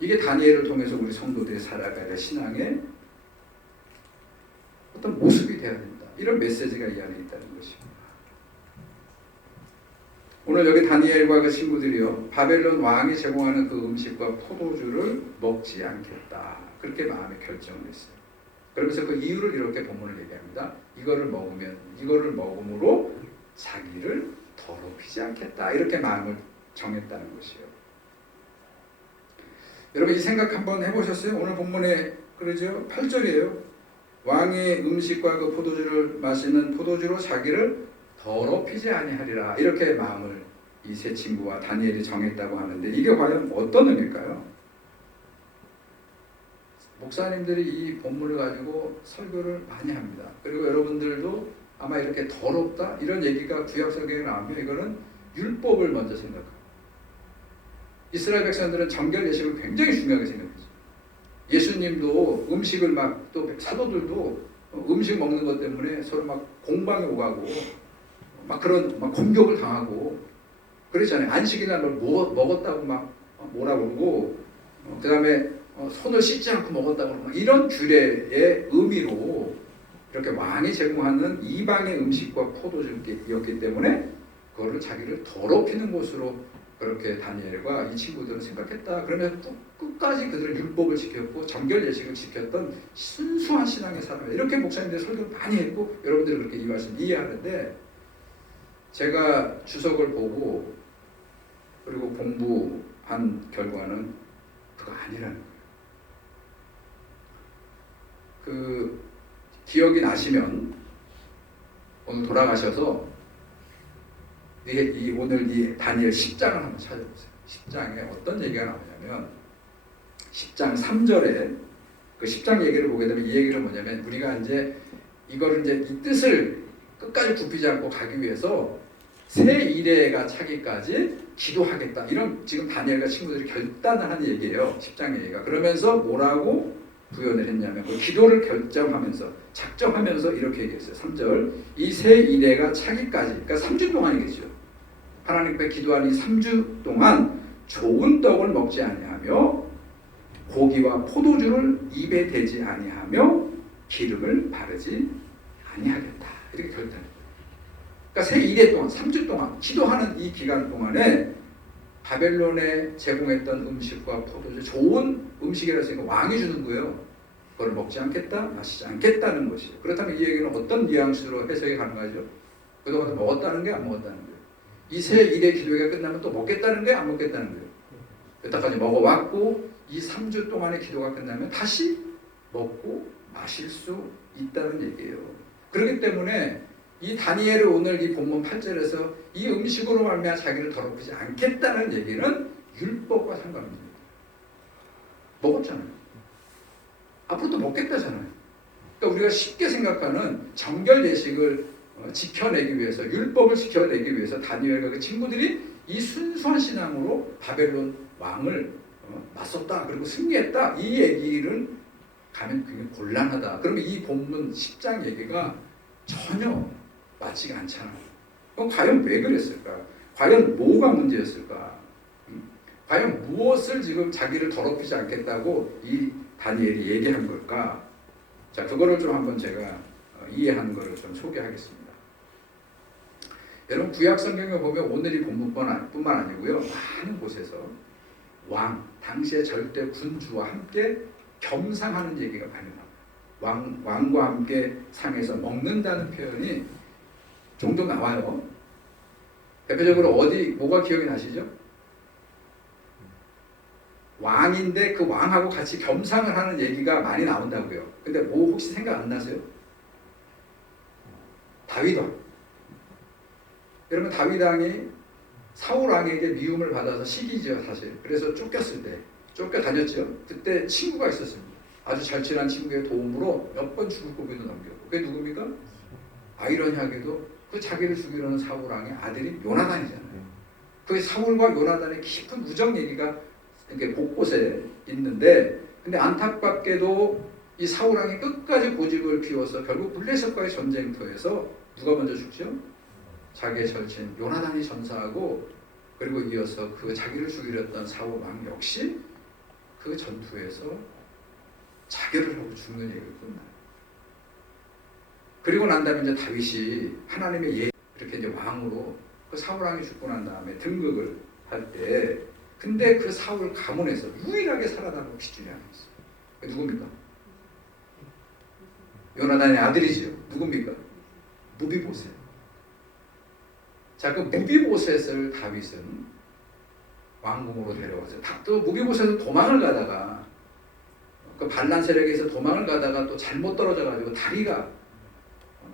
이게 다니엘을 통해서 우리 성도들이 살아가야 될 신앙의 어떤 모습이 되어야 된다. 이런 메시지가 이 안에 있다는 것입니다. 오늘 여기 다니엘과 그 친구들이요 바벨론 왕이 제공하는 그 음식과 포도주를 먹지 않겠다. 그렇게 마음에 결정을 했어요. 그러면서 그 이유를 이렇게 본문을 얘기합니다. 이거를 먹음으로 자기를 더럽히지 않겠다. 이렇게 마음을 정했다는 것이에요. 여러분 이 생각 한번 해보셨어요? 오늘 본문에 그러죠? 8절이에요. 왕의 음식과 그 포도주를 마시는 포도주로 자기를 더럽히지 아니하리라. 이렇게 마음을 이 세 친구와 다니엘이 정했다고 하는데 이게 과연 어떤 의미일까요? 목사님들이 이 본문을 가지고 설교를 많이 합니다. 그리고 여러분들도 아마 이렇게 더럽다 이런 얘기가 구약 성경에 나오면 이거는 율법을 먼저 생각합니다. 이스라엘 백성들은 정결 예식을 굉장히 중요하게 생각했어요. 예수님도 음식을 막 또 사도들도 음식 먹는 것 때문에 서로 막 공방에 오가고 막 그런 막 공격을 당하고 그랬잖아요. 안식일날 먹었다고 막 뭐라 그러고 그 다음에 손을 씻지 않고 먹었다고 그러고 이런 규례의 의미로 이렇게 왕이 제공하는 이방의 음식과 포도주였기 때문에 그거를 자기를 더럽히는 것으로 그렇게 다니엘과 이 친구들은 생각했다. 그러면 끝까지 그들은 율법을 지켰고 정결 예식을 지켰던 순수한 신앙의 사람이다. 이렇게 목사님들이 설교를 많이 했고 여러분들이 그렇게 이 말씀 이해하는데 제가 주석을 보고 그리고 공부한 결과는 그거 아니라는 거예요. 그 기억이 나시면 오늘 돌아가셔서 오늘 이 다니엘 10장을 한번 찾아보세요. 10장에 어떤 얘기가 나오냐면 10장 3절에 그 10장 얘기를 보게 되면 이 얘기는 뭐냐면 우리가 이제 이거를 이제 이 뜻을 끝까지 굽히지 않고 가기 위해서 새 이래가 차기까지 기도하겠다. 이런 지금 다니엘과 친구들이 결단을 한 얘기예요. 10장 얘기가. 그러면서 뭐라고 부연을 했냐면 그 기도를 결정하면서 작정하면서 이렇게 얘기했어요. 3절 이 새 이래가 차기까지 그러니까 3주 동안이겠죠. 하나님께 기도한 이 3주 동안 좋은 떡을 먹지 아니하며 고기와 포도주를 입에 대지 아니하며 기름을 바르지 아니하겠다. 이렇게 결단했어요. 그러니까 새 2대 동안 3주 동안 기도하는 이 기간 동안에 바벨론에 제공했던 음식과 포도주 좋은 음식이라 했으니까 왕이 주는 거예요. 그걸 먹지 않겠다, 마시지 않겠다는 것이에요. 그렇다면 이 얘기는 어떤 뉘앙스로 해석이 가능하죠? 그동안 먹었다는 게 안 먹었다는 거예요. 이 새 1의 기도가 끝나면 또 먹겠다는 게 안 먹겠다는 거예요. 여태까지 먹어왔고 이 3주 동안의 기도가 끝나면 다시 먹고 마실 수 있다는 얘기예요. 그렇기 때문에 이 다니엘을 오늘 이 본문 8절에서 이 음식으로 말미암아 자기를 더럽히지 않겠다는 얘기는 율법과 상관없습니다. 먹었잖아요. 앞으로 또 먹겠다잖아요. 그러니까 우리가 쉽게 생각하는 정결 예식을 지켜내기 위해서 율법을 지켜내기 위해서 다니엘과 그 친구들이 이 순수한 신앙으로 바벨론 왕을 맞섰다. 그리고 승리했다. 이 얘기를 가면 굉장히 곤란하다. 그러면 이 본문 10장 얘기가 전혀 맞지가 않잖아요. 그럼 과연 왜 그랬을까? 과연 뭐가 문제였을까? 과연 무엇을 지금 자기를 더럽히지 않겠다고 이 다니엘이 얘기한 걸까? 자, 그거를 좀 한번 제가 이해하는 것을 좀 소개하겠습니다. 여러분 구약 성경에 보면 오늘 이 본문뿐만 아니고요. 많은 곳에서 왕, 당시의 절대 군주와 함께 겸상하는 얘기가 많이 나와요. 왕과 함께 상에서 먹는다는 표현이 종종 나와요. 대표적으로 뭐가 기억이 나시죠? 왕인데 그 왕하고 같이 겸상을 하는 얘기가 많이 나온다고요. 근데 뭐 혹시 생각 안 나세요? 다윗 왕. 여러분 다윗 왕이 사울 왕에게 미움을 받아서 시기죠 사실. 그래서 쫓겼을 때 쫓겨다녔죠. 그때 친구가 있었습니다. 아주 잘 친한 친구의 도움으로 몇 번 죽을 고비도 넘겼고 그게 누굽니까? 아이러니하게도 그 자기를 죽이려는 사울 왕의 아들이 요나단이잖아요. 그 사울과 요나단의 깊은 우정 얘기가 이렇게 곳곳에 있는데 근데 안타깝게도 이 사울 왕이 끝까지 고집을 피워서 결국 블레셋과의 전쟁터에서 누가 먼저 죽죠? 자기의 절친 요나단이 전사하고 그리고 이어서 그 자기를 죽이려 했던 사울 왕 역시 그 전투에서 자결을 하고 죽는 얘기를 끝나요. 그리고 난 다음에 이제 다윗이 하나님의 이렇게 이제 왕으로 그 사울 왕이 죽고 난 다음에 등극을 할 때 근데 그 사울 가문에서 유일하게 살아남은 핏줄이 하나 있어요. 누굽니까? 요나단의 아들이지요. 누굽니까? 무비보셋. 자, 그 무비보셋을 다윗은 왕궁으로 데려와서 또 무비보셋은 도망을 가다가 그 반란 세력에서 도망을 가다가 또 잘못 떨어져 가지고 다리가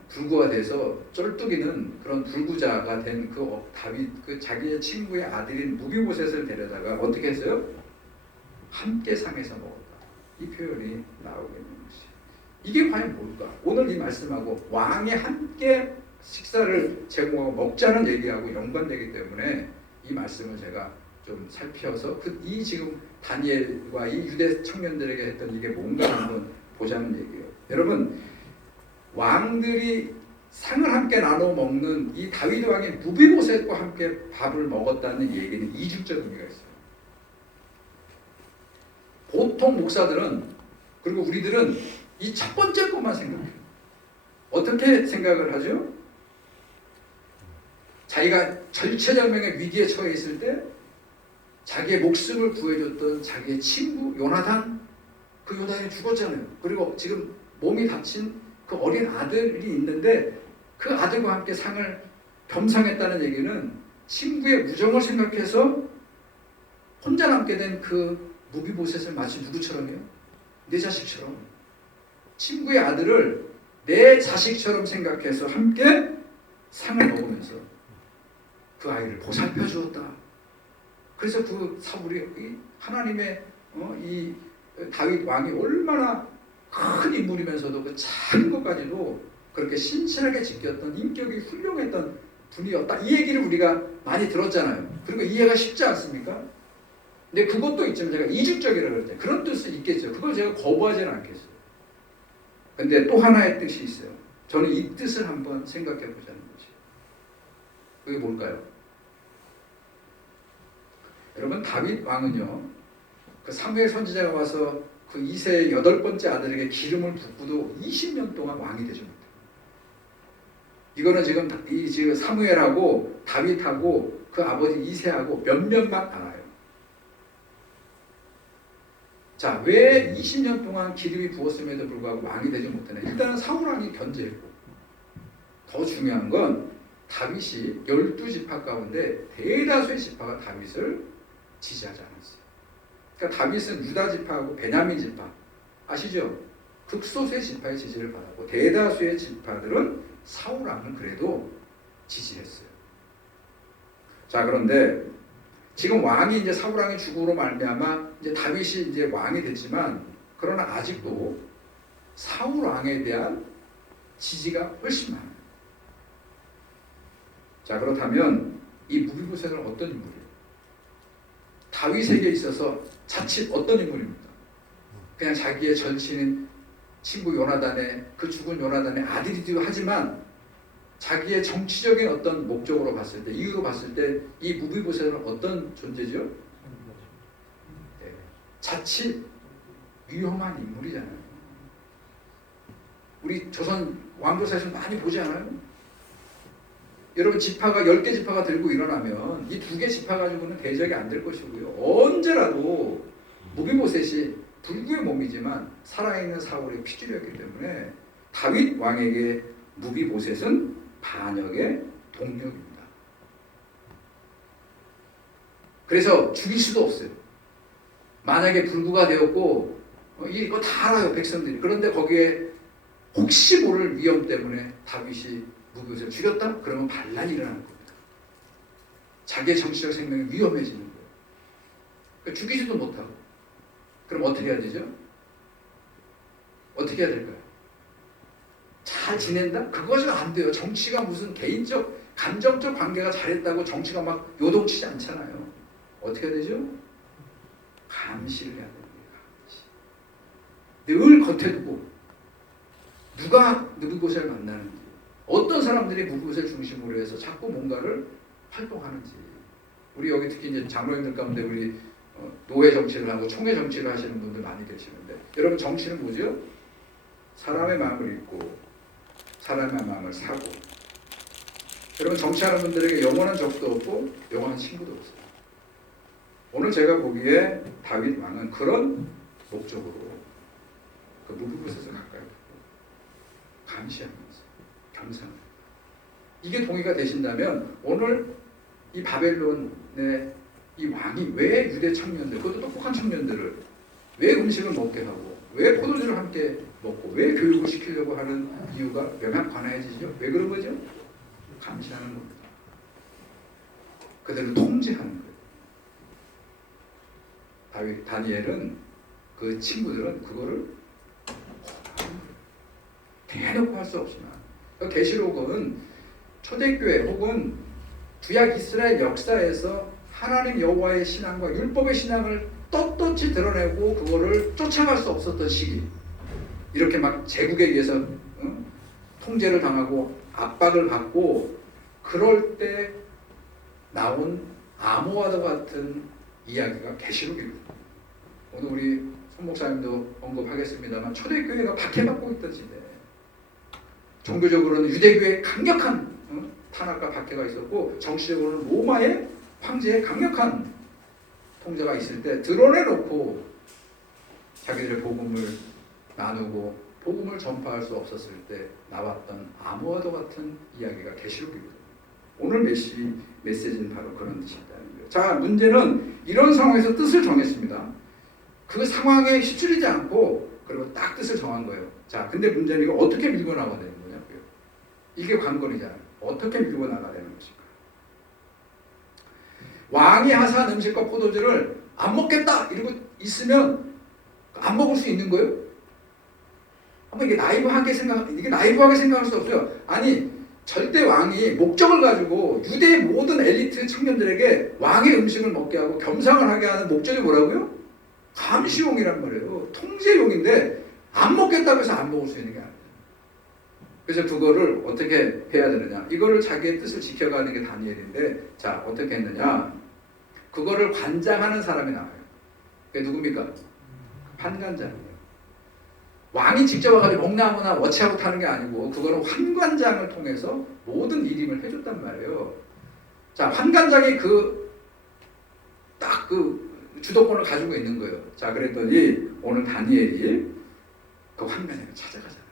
불구가 돼서 쩔뚝이는 그런 불구자가 된 그 다윗 그 자기의 친구의 아들인 무비보셋을 데려다가 어떻게 했어요? 함께 상에서 먹었다. 이 표현이 나오게 되는 것이. 이게 과연 뭘까? 오늘 이 말씀하고 왕이 함께 식사를 제공하고 먹자는 얘기하고 연관되기 때문에 이 말씀을 제가 좀 살펴서 이 지금 다니엘과 이 유대 청년들에게 했던 이게 뭔가 한번 보자는 얘기예요. 여러분 왕들이 상을 함께 나눠 먹는 이 다윗 왕이 무비보셋과 함께 밥을 먹었다는 얘기는 이중적 의미가 있어요. 보통 목사들은 그리고 우리들은 이 첫 번째 것만 생각해요. 어떻게 생각을 하죠? 자기가 절체절명의 위기에 처해 있을 때 자기의 목숨을 구해줬던 자기의 친구 요나단 그 요나단이 죽었잖아요. 그리고 지금 몸이 다친 그 어린 아들이 있는데 그 아들과 함께 상을 겸상했다는 얘기는 친구의 우정을 생각해서 혼자 남게 된 그 무비보셋을 마치 누구처럼요? 내 자식처럼 친구의 아들을 내 자식처럼 생각해서 함께 상을 먹으면서 그 그 아이를 보살펴 주었다. 그래서 그 사울이 이 하나님의 이 다윗 왕이 얼마나 큰 인물이면서도 그 작은 것까지도 그렇게 신실하게 지켰던 인격이 훌륭했던 분이었다. 이 얘기를 우리가 많이 들었잖아요. 그리고 이해가 쉽지 않습니까? 근데 그것도 있지만 제가 이중적이라고 그랬잖아요. 그런 뜻이 있겠죠. 그걸 제가 거부하지는 않겠어요. 근데 또 하나의 뜻이 있어요. 저는 이 뜻을 한번 생각해 보자는 거죠. 그게 뭘까요? 여러분, 다윗 왕은요, 그 사무엘 선지자가 와서 그 이세의 8번째 아들에게 기름을 붓고도 20년 동안 왕이 되지 못해요. 이거는 지금 사무엘하고 다윗하고 그 아버지 이세하고 몇몇만 알아요. 자, 왜 20년 동안 기름이 부었음에도 불구하고 왕이 되지 못하냐? 일단은 사울 왕이 견제했고, 더 중요한 건 다윗이 12지파 가운데 대다수의 지파가 다윗을 지지하지 않았어요. 그러니까 다윗은 유다 지파하고 베냐민 지파, 아시죠? 극소수의 지파의 지지를 받았고 대다수의 지파들은 사울 왕을 그래도 지지했어요. 자, 그런데 지금 왕이 이제 사울 왕이 죽음으로 말미암아 이제 다윗이 이제 왕이 됐지만, 그러나 아직도 사울 왕에 대한 지지가 훨씬 많아요. 자, 그렇다면 이 무비보셋은 어떤 인물이에요? 다윗에게 있어서 자칫 어떤 인물입니까? 그냥 자기의 절친인 친구 요나단의, 그 죽은 요나단의 아들이기도 하지만 자기의 정치적인 어떤 목적으로 봤을 때, 이유로 봤을 때 이 무비보셋은 어떤 존재죠? 네. 자칫 위험한 인물이잖아요. 우리 조선 왕조사에서 많이 보지 않아요? 여러분, 지파가 10개 지파가 들고 일어나면 이 2개 지파 가지고는 대적이 안 될 것이고요. 언제라도 무비보셋이 불구의 몸이지만 살아있는 사울의 피줄이었기 때문에 다윗 왕에게 무비보셋은 반역의 동력입니다. 그래서 죽일 수도 없어요. 만약에 불구가 되었고 이거 다 알아요, 백성들이. 그런데 거기에 혹시 모를 위험 때문에 다윗이 무비보셋을 죽였다? 그러면 반란이 일어나는 겁니다. 자기의 정치적 생명이 위험해지는 거예요. 그러니까 죽이지도 못하고. 그럼 어떻게 해야 되죠? 어떻게 해야 될까요? 잘 지낸다? 그거는 안 돼요. 정치가 무슨 개인적, 감정적 관계가 잘했다고 정치가 막 요동치지 않잖아요. 어떻게 해야 되죠? 감시를 해야 됩니다. 감시. 늘 겉에 두고 누가 무비보셋을 만나는지, 어떤 사람들이 무비보셋을 중심으로 해서 자꾸 뭔가를 활동하는지. 우리 여기 특히 이제 장로님들 가운데 우리 노회 정치를 하고 총회 정치를 하시는 분들 많이 계시는데, 여러분, 정치는 뭐죠? 사람의 마음을 읽고 사람의 마음을 사고. 여러분, 정치하는 분들에게 영원한 적도 없고 영원한 친구도 없어요. 오늘 제가 보기에 다윗 왕은 그런 목적으로 그 무비보셋을 가까이 감시하면서 겸상을. 이게 동의가 되신다면 오늘 이 바벨론의 이 왕이 왜 유대 청년들, 그것도 똑똑한 청년들을 왜 음식을 먹게 하고 왜 포도주를 함께 먹고 왜 교육을 시키려고 하는 이유가 명확관해지죠. 왜 그런 거죠? 감시하는 겁니다. 그들을 통제하는 거예요. 다니엘은 그 친구들은 그거를 대놓고 할 수 없지만, 계시록은 초대교회 혹은 구약 이스라엘 역사에서 하나님 여호와의 신앙과 율법의 신앙을 떳떳이 드러내고 그거를 쫓아갈 수 없었던 시기, 이렇게 막 제국에 의해서 통제를 당하고 압박을 받고 그럴 때 나온 암호와도 같은 이야기가 계시록이거든요. 오늘 우리 손 목사님도 언급하겠습니다만 초대교회가 박해받고 있던 시대, 종교적으로는 유대교회의 강력한 탄압과 박해가 있었고 정치적으로는 로마의 황제의 강력한 통제가 있을 때 드러내놓고 자기들의 복음을 나누고 복음을 전파할 수 없었을 때 나왔던 암호와도 같은 이야기가 계시록이거든요. 오늘 메시지는 바로 그런 뜻이 있다는 거예요. 자, 문제는 이런 상황에서 뜻을 정했습니다. 그 상황에 휘둘리지 않고 그리고 딱 뜻을 정한 거예요. 자, 근데 문제는 이거 어떻게 밀고 나가야 되는 거냐고요. 이게 관건이잖아요. 어떻게 밀고 나가야 되는 것인가. 왕이 하사한 음식과 포도주를 안 먹겠다 이러고 있으면 안 먹을 수 있는 거예요? 한번 이게 나이브하게 생각할 수 없어요. 아니 절대 왕이 목적을 가지고 유대의 모든 엘리트 청년들에게 왕의 음식을 먹게 하고 겸상을 하게 하는 목적이 뭐라고요? 감시용이란 말이에요. 통제용인데 안 먹겠다고 해서 안 먹을 수 있는 게 아니에요. 그래서 그거를 어떻게 해야 되느냐? 이거를 자기의 뜻을 지켜가는 게 다니엘인데, 자 어떻게 했느냐? 그거를 관장하는 사람이 나와요. 그게 누굽니까? 환관장이에요. 왕이 직접 와가지고 롱나무나 워치하고 타는 게 아니고 그거는 환관장을 통해서 모든 일임을 해줬단 말이에요. 자, 환관장이 딱 그 주도권을 가지고 있는 거예요. 자, 그랬더니 오늘 다니엘이 그 환관장을 찾아가잖아요.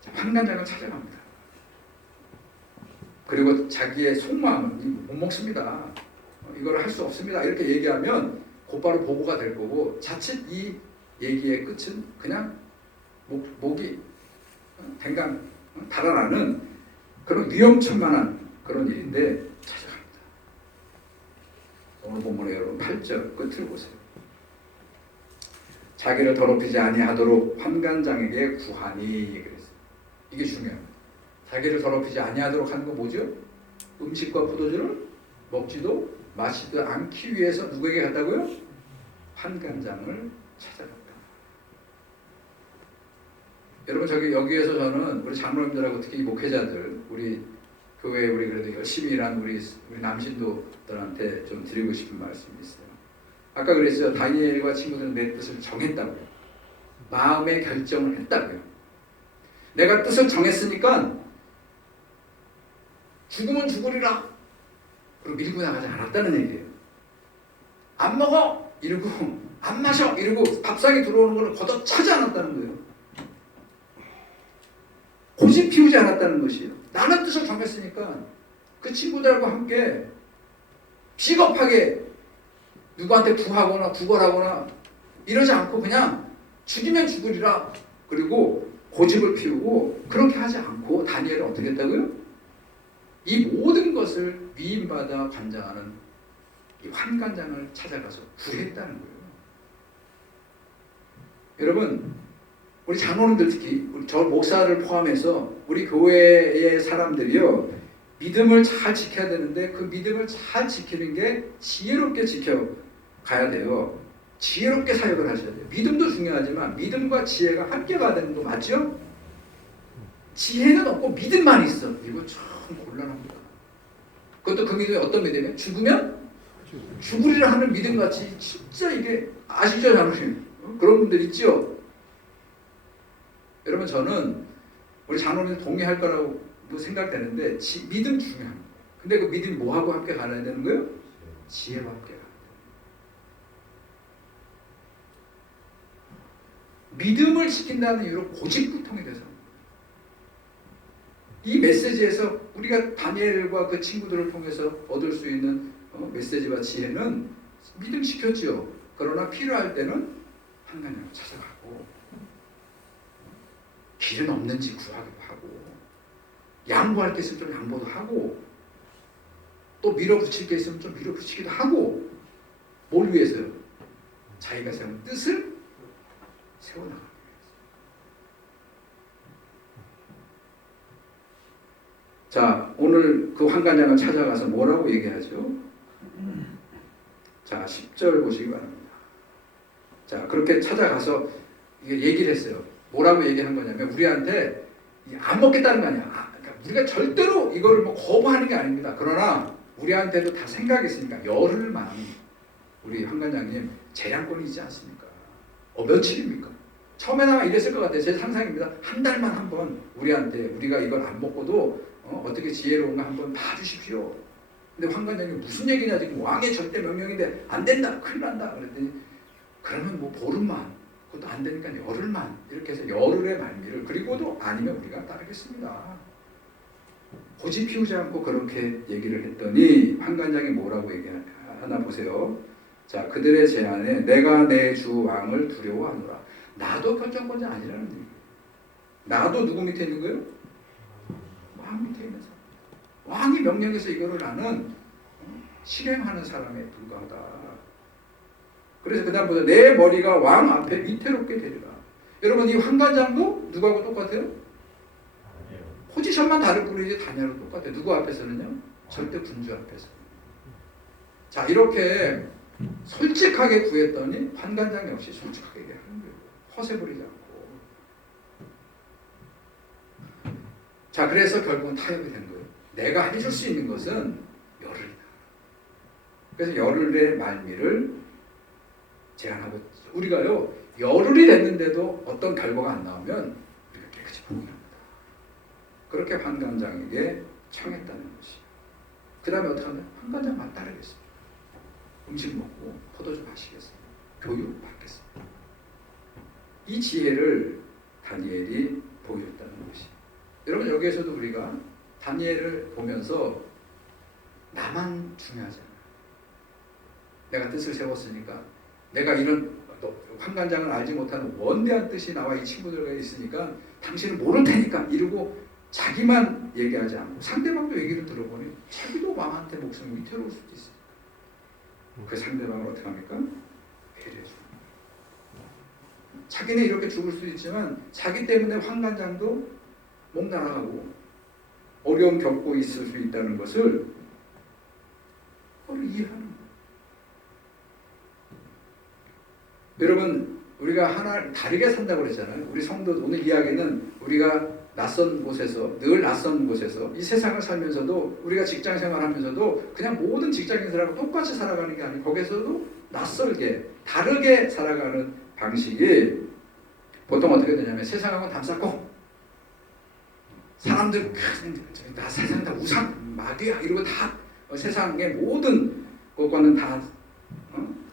자, 환관장을 찾아갑니다. 그리고 자기의 속마음은 못 먹습니다. 이걸 할 수 없습니다. 이렇게 얘기하면 곧바로 보고가 될 거고, 자칫 이 얘기의 끝은 그냥 목이 댕강 달아나는 그런 위험천만한 그런 일인데 찾아갑니다. 오늘 본문의 여러분 8절 끝을 보세요. 자기를 더럽히지 아니하도록 환관장에게 구하니 그랬어요. 이게 중요합니다. 자기를 더럽히지 아니하도록 하는 거 뭐죠? 음식과 포도주를 먹지도 마시지 않기 위해서 누구에게 갔다고요? 환관장을 찾아갔다. 여러분 여기에서 저는 우리 장로님들하고 특히 목회자들, 우리 교회에 우리 그래도 열심히 일한 우리 남신도들한테 좀 드리고 싶은 말씀이 있어요. 아까 그랬죠. 다니엘과 친구들은 내 뜻을 정했다고요. 마음의 결정을 했다고요. 내가 뜻을 정했으니까 죽으면 죽으리라. 그리고 밀고 나가지 않았다는 얘기예요. 안 먹어! 이러고 안 마셔! 이러고 밥상에 들어오는 거를 걷어차지 않았다는 거예요. 고집 피우지 않았다는 것이에요. 나는 뜻을 정했으니까 그 친구들하고 함께 비겁하게 누구한테 부하거나 구걸하거나 이러지 않고 그냥 죽이면 죽으리라. 그리고 고집을 피우고 그렇게 하지 않고 다니엘은 어떻게 했다고요? 이 모든 것을 위임받아 관장하는 이 환관장을 찾아가서 구했다는 거예요. 여러분, 우리 장로님들 특히 저 목사를 포함해서 우리 교회의 사람들이요, 믿음을 잘 지켜야 되는데 그 믿음을 잘 지키는 게 지혜롭게 지켜가야 돼요. 지혜롭게 사역을 하셔야 돼요. 믿음도 중요하지만 믿음과 지혜가 함께 가야 되는 거 맞죠? 지혜는 없고 믿음만 있어. 이거 참 곤란합니다. 그것도 그 믿음이 어떤 믿음이에요? 죽으면 죽으리라 하는 믿음같이 진짜 이게 아시죠, 장로님? 그런 분들 있죠? 여러분, 저는 우리 장로님 동의할 거라고 생각되는데 믿음 중요합니다. 근데 그 믿음이 뭐하고 함께 가야 되는 거예요? 지혜와 함께 가야 돼요. 믿음을 지킨다는 이유로 고집부통이 돼서 이 메시지에서 우리가 다니엘과 그 친구들을 통해서 얻을 수 있는 메시지와 지혜는 믿음 지켰죠. 그러나 필요할 때는 환관장을 찾아가고 길은 없는지 구하기도 하고 양보할 게 있으면 좀 양보도 하고 또 밀어붙일 게 있으면 좀 밀어붙이기도 하고 뭘 위해서요? 자기가 세운 뜻을 세워나가기 위해서. 자, 오늘 그 환관장을 찾아가서 뭐라고 얘기하죠? 자, 10절 보시기 바랍니다. 자, 그렇게 찾아가서 얘기를 했어요. 뭐라고 얘기한 거냐면 우리한테 안 먹겠다는 거 아니야. 그러니까 우리가 절대로 이거를 뭐 거부하는 게 아닙니다. 그러나 우리한테도 다 생각이 있으니까 열흘만 우리 환관장님 재량권이 있지 않습니까? 며칠입니까? 처음에는 이랬을 것 같아요. 제 상상입니다. 한 달만 한번 우리한테 우리가 이걸 안 먹고도 어떻게 지혜로운가 한번 봐주십시오. 근데 환관장님 무슨 얘기냐, 지금 왕의 절대 명령인데 안 된다, 큰일 난다. 그랬더니 그러면 뭐 보름만, 그것도 안 되니까 열흘만, 이렇게 해서 열흘의 말미를, 그리고도 아니면 우리가 따르겠습니다. 고집 피우지 않고 그렇게 얘기를 했더니 환관장이 뭐라고 얘기하나 보세요. 자, 그들의 제안에 내가 내 주 왕을 두려워하노라. 나도 결정권자 아니라는 얘기예요. 나도 누구 밑에 있는 거예요? 왕 밑에 있는 사람. 왕이 명령해서 이거를 나는 실행하는 사람에 불과하다. 그래서 그 다음부터 내 머리가 왕 앞에 위태롭게 되리라. 여러분 이 환관장도 누구하고 똑같아요? 포지션만 다를 뿐이지 다니엘하고 똑같아요. 누구 앞에서는요? 절대 군주 앞에서. 자 이렇게 솔직하게 구했더니 환관장 역시 솔직하게 얘기하는 거예요. 허세 부리지 않고. 자 그래서 결국은 타협이 된 거예요. 내가 해줄 수 있는 것은 열흘이다. 그래서 열흘의 말미를 제안하고 우리가요 열흘이 됐는데도 어떤 결과가 안 나오면 우리가 깨끗이 포기합니다. 그렇게 환관장에게 청했다는 것이. 그 다음에 어떻게 하면 환관장 따르겠습니다. 음식 먹고 포도주 마시겠습니다. 교육 받겠습니다. 이 지혜를 다니엘이 보여줬다는 것이. 여러분 여기에서도 우리가 다니엘을 보면서 나만 중요하잖아요. 내가 뜻을 세웠으니까 내가 이런 환관장을 알지 못하는 원대한 뜻이 나와 이 친구들과 있으니까 당신은 모를 테니까 이러고 자기만 얘기하지 않고 상대방도 얘기를 들어보니 자기도 왕한테 목숨이 위태로울 수도 있어요. 그 상대방을 어떻게 합니까? 배려해 줍니다. 자기는 이렇게 죽을 수도 있지만 자기 때문에 환관장도 목 날아가고 어려움 겪고 있을 수 있다는 것을 이해하는 거예요. 여러분 우리가 하나 다르게 산다고 그랬잖아요. 우리 성도 오늘 이야기는 우리가 낯선 곳에서 늘 낯선 곳에서 이 세상을 살면서도 우리가 직장 생활하면서도 그냥 모든 직장인들하고 똑같이 살아가는 게 아니고 거기서도 낯설게 다르게 살아가는 방식이 보통 어떻게 되냐면 세상하고 담쌓고 사람들 나 세상 다 우상 마귀야 이러고 다 세상의 모든 것과는 다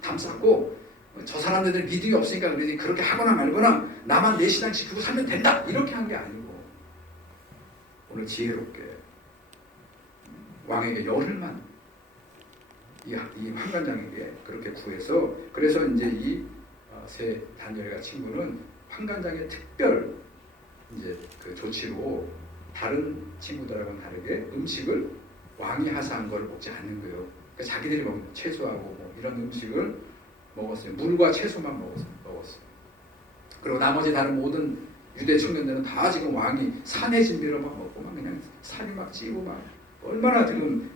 담쌓고 저 사람들은 믿음이 없으니까 그러지 그렇게 하거나 말거나 나만 내 신앙 지키고 살면 된다 이렇게 한 게 아니고 오늘 지혜롭게 왕에게 열흘만 이 환관장에게 그렇게 구해서 그래서 이제 이 세 다니엘과 친구는 환관장의 특별 이제 그 조치로 다른 친구들하고는 다르게 음식을 왕이 하사한 걸 먹지 않는 거예요. 그러니까 자기들이 먹는 채소하고 뭐 이런 음식을 먹었어요. 물과 채소만 먹었어요. 그리고 나머지 다른 모든 유대 청년들은 다 지금 왕이 산의 진미를 막 먹고 막 그냥 살이 막 찌고 막 얼마나 지금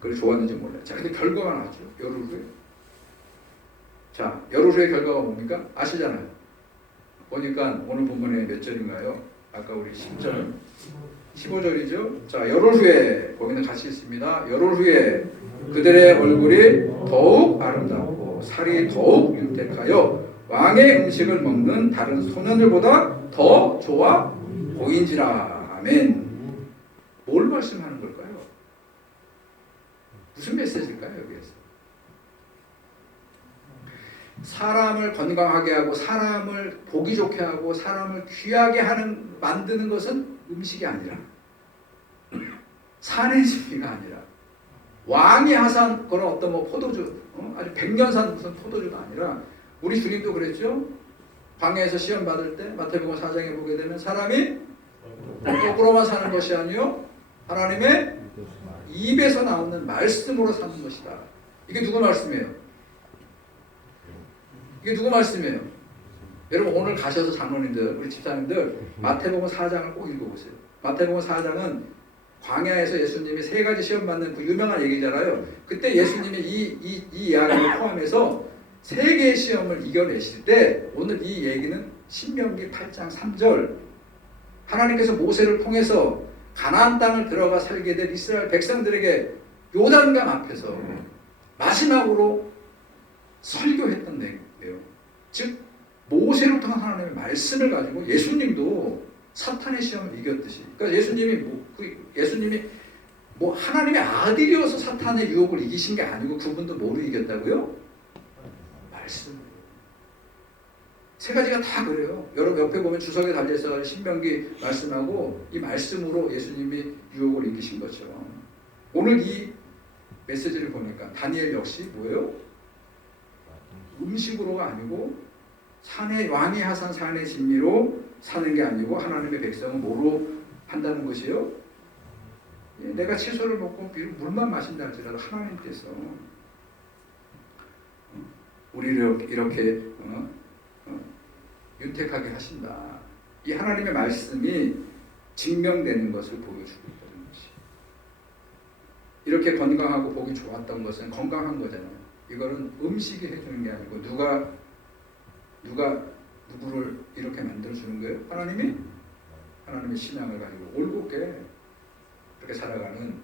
그걸 좋았는지 몰라요. 자, 근데 결과가 나왔죠. 열흘 후에. 자, 열흘 후의 결과가 뭡니까? 아시잖아요. 보니까 오늘 본문에 몇 절인가요? 아까 우리 10절, 15절이죠. 자, 열흘 후에 거기는 같이 있습니다. 열흘 후에 그들의 얼굴이 더욱 아름답고 살이 더욱 윤택하여 왕의 음식을 먹는 다른 소년들보다 더 좋아 보인지라. 아멘. 뭘 말씀하는 걸까요? 무슨 메시지일까요? 여기에서 사람을 건강하게 하고 사람을 보기 좋게 하고 사람을 귀하게 만드는 것은 음식이 아니라 산의 진미가 아니라 왕이 하사한 그런 어떤 뭐 포도주 아주 백년산 무슨 포도주가 아니라 우리 주님도 그랬죠. 광야에서 시험 받을 때 마태복음 4장에 보게 되면 사람이 거꾸로만 사는 것이 아니요 하나님의 입에서 나오는 말씀으로 사는 것이다. 이게 누구 말씀이에요? 이게 누구 말씀이에요? 여러분 오늘 가셔서 장로님들 우리 집사님들 마태복음 4장을 꼭 읽어보세요. 마태복음 4장은 광야에서 예수님이 세 가지 시험 받는 그 유명한 얘기잖아요. 그때 예수님이 이 이야기를 포함해서 세 개의 시험을 이겨내실 때 오늘 이 얘기는 신명기 8장 3절 하나님께서 모세를 통해서 가나안 땅을 들어가 살게 될 이스라엘 백성들에게 요단강 앞에서 마지막으로 설교했던 내용. 즉 모세를 통한 하나님의 말씀을 가지고 예수님도 사탄의 시험을 이겼듯이 그러니까 예수님이 하나님의 아들이어서 사탄의 유혹을 이기신 게 아니고 그분도 뭐로 이겼다고요? 말씀으로. 세 가지가 다 그래요. 여러분 옆에 보면 주석에 달려서 신명기 말씀하고 이 말씀으로 예수님이 유혹을 이기신 거죠. 오늘 이 메시지를 보니까 다니엘 역시 뭐예요? 음식으로가 아니고 왕이 하산 산의 진미로 사는 게 아니고 하나님의 백성은 뭐로 한다는 것이요? 내가 채소를 먹고 비록 물만 마신다 할지라도 하나님께서 우리를 이렇게 윤택하게 하신다. 이 하나님의 말씀이 증명되는 것을 보여주고 있다는 것이. 이렇게 건강하고 보기 좋았던 것은 건강한 거잖아요. 이거는 음식이 해주는 게 아니고 누가 누구를 이렇게 만들어주는 거예요? 하나님의 신앙을 가지고 올곧게 이렇게 살아가는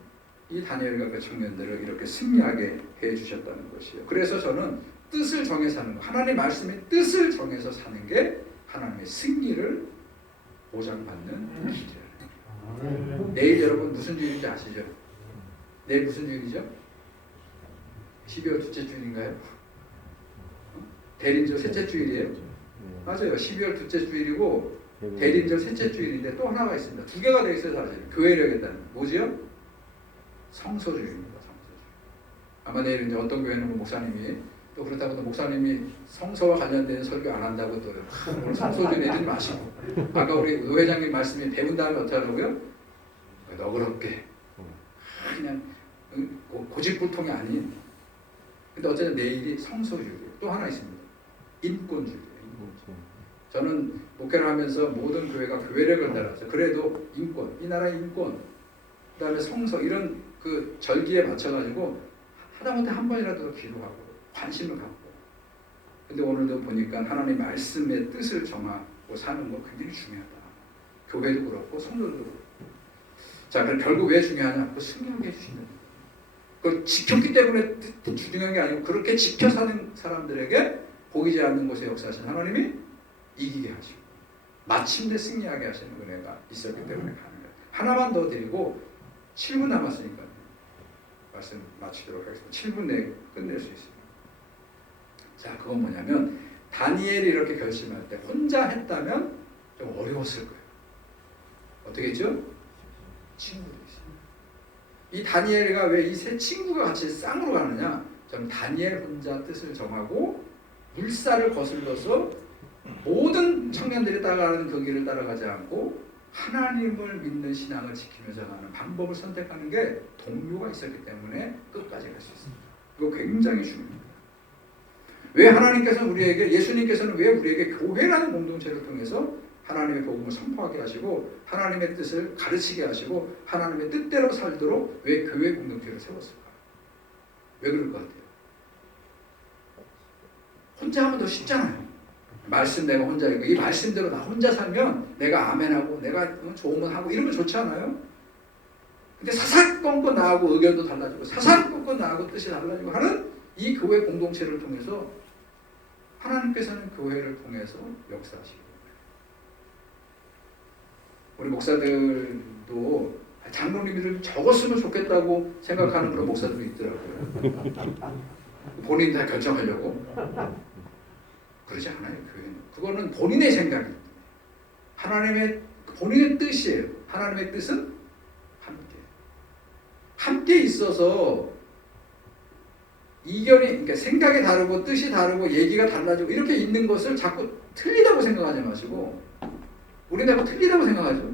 이 다니엘과 그 청년들을 이렇게 승리하게 해주셨다는 것이에요. 그래서 저는 뜻을 정해서 사는 거, 하나님 말씀의 뜻을 정해서 사는 게 하나님의 승리를 보장받는 길이에요. 내일 여러분 무슨 주일인지 아시죠? 내일 무슨 주일이죠? 12월 둘째 주일인가요? 대림절 셋째 주일이에요? 맞아요. 12월 둘째 주일이고 대림절 셋째 주일인데 또 하나가 있습니다. 두 개가 되어 있어요. 사실 교회를 하겠다는 뭐지요? 성소주일입니다. 성소주일. 아마 내일 이제 어떤 교회는 목사님이 또 그렇다고 또 목사님이 성서와 관련된 설교 안 한다고 또 오늘 성소주일 내지 마시고 아까 우리 노 회장님 말씀이 배운 다음에 어떻게 하라고요? 너그럽게 그냥 고집불통이 아닌. 근데 어쨌든 내일이 성소주일이에요. 또 하나 있습니다. 인권주일이에요. 저는 목회를 하면서 모든 교회가 교회력을 따라서 그래도 인권, 이 나라의 인권, 그 다음에 성서 이런 그 절기에 맞춰가지고 하다못해 한 번이라도 기도하고 관심을 갖고. 근데 오늘도 보니까 하나님 말씀의 뜻을 정하고 사는 거 굉장히 중요하다. 교회도 그렇고 성도도 그렇고. 자, 그럼 결국 왜 중요하냐? 그 승리하게 해주신다. 그걸 지켰기 때문에 중요한 게 아니고 그렇게 지켜 사는 사람들에게 보이지 않는 곳에 역사하신 하나님이 이기게 하시고 마침내 승리하게 하시는 은혜가 있었기 때문에 가능해요. 하나만 더 드리고 7분 남았으니까 말씀 마치도록 하겠습니다. 7분 내에 끝낼 수 있습니다. 자, 그건 뭐냐면 다니엘이 이렇게 결심할 때 혼자 했다면 좀 어려웠을 거예요. 어떻게 했죠? 친구들이 있어요. 이 다니엘과 왜 이 세 친구가 같이 쌍으로 가느냐? 저는 다니엘 혼자 뜻을 정하고 물살을 거슬러서 모든 청년들이 따라가는 그 길을 따라가지 않고 하나님을 믿는 신앙을 지키면서 가는 방법을 선택하는 게 동료가 있었기 때문에 끝까지 갈 수 있습니다. 이거 굉장히 중요합니다. 왜 하나님께서는 우리에게, 예수님께서는 왜 우리에게 교회라는 공동체를 통해서 하나님의 복음을 선포하게 하시고 하나님의 뜻을 가르치게 하시고 하나님의 뜻대로 살도록 왜 교회 공동체를 세웠을까? 왜 그럴 것 같아요? 혼자 하면 더 쉽잖아요. 말씀 내가 혼자 읽고 이 말씀대로 나 혼자 살면 내가 아멘하고 내가 좋으면 하고 이러면 좋지 않아요? 근데 사사건건 나하고 의견도 달라지고 사사건건 나하고 뜻이 달라지고 하는 이 교회 공동체를 통해서 하나님께서는 교회를 통해서 역사하시고 우리 목사들도 장로님들을 적었으면 좋겠다고 생각하는 그런 목사들도 있더라고요. 본인이 다 결정하려고. 그러지 않아요. 교회는. 그거는 본인의 생각입니다. 하나님의 본인의 뜻이에요. 하나님의 뜻은 함께 있어서 이견이, 그러니까 생각이 다르고 뜻이 다르고 얘기가 달라지고 이렇게 있는 것을 자꾸 틀리다고 생각하지 마시고, 우리는 자꾸 틀리다고 생각하죠.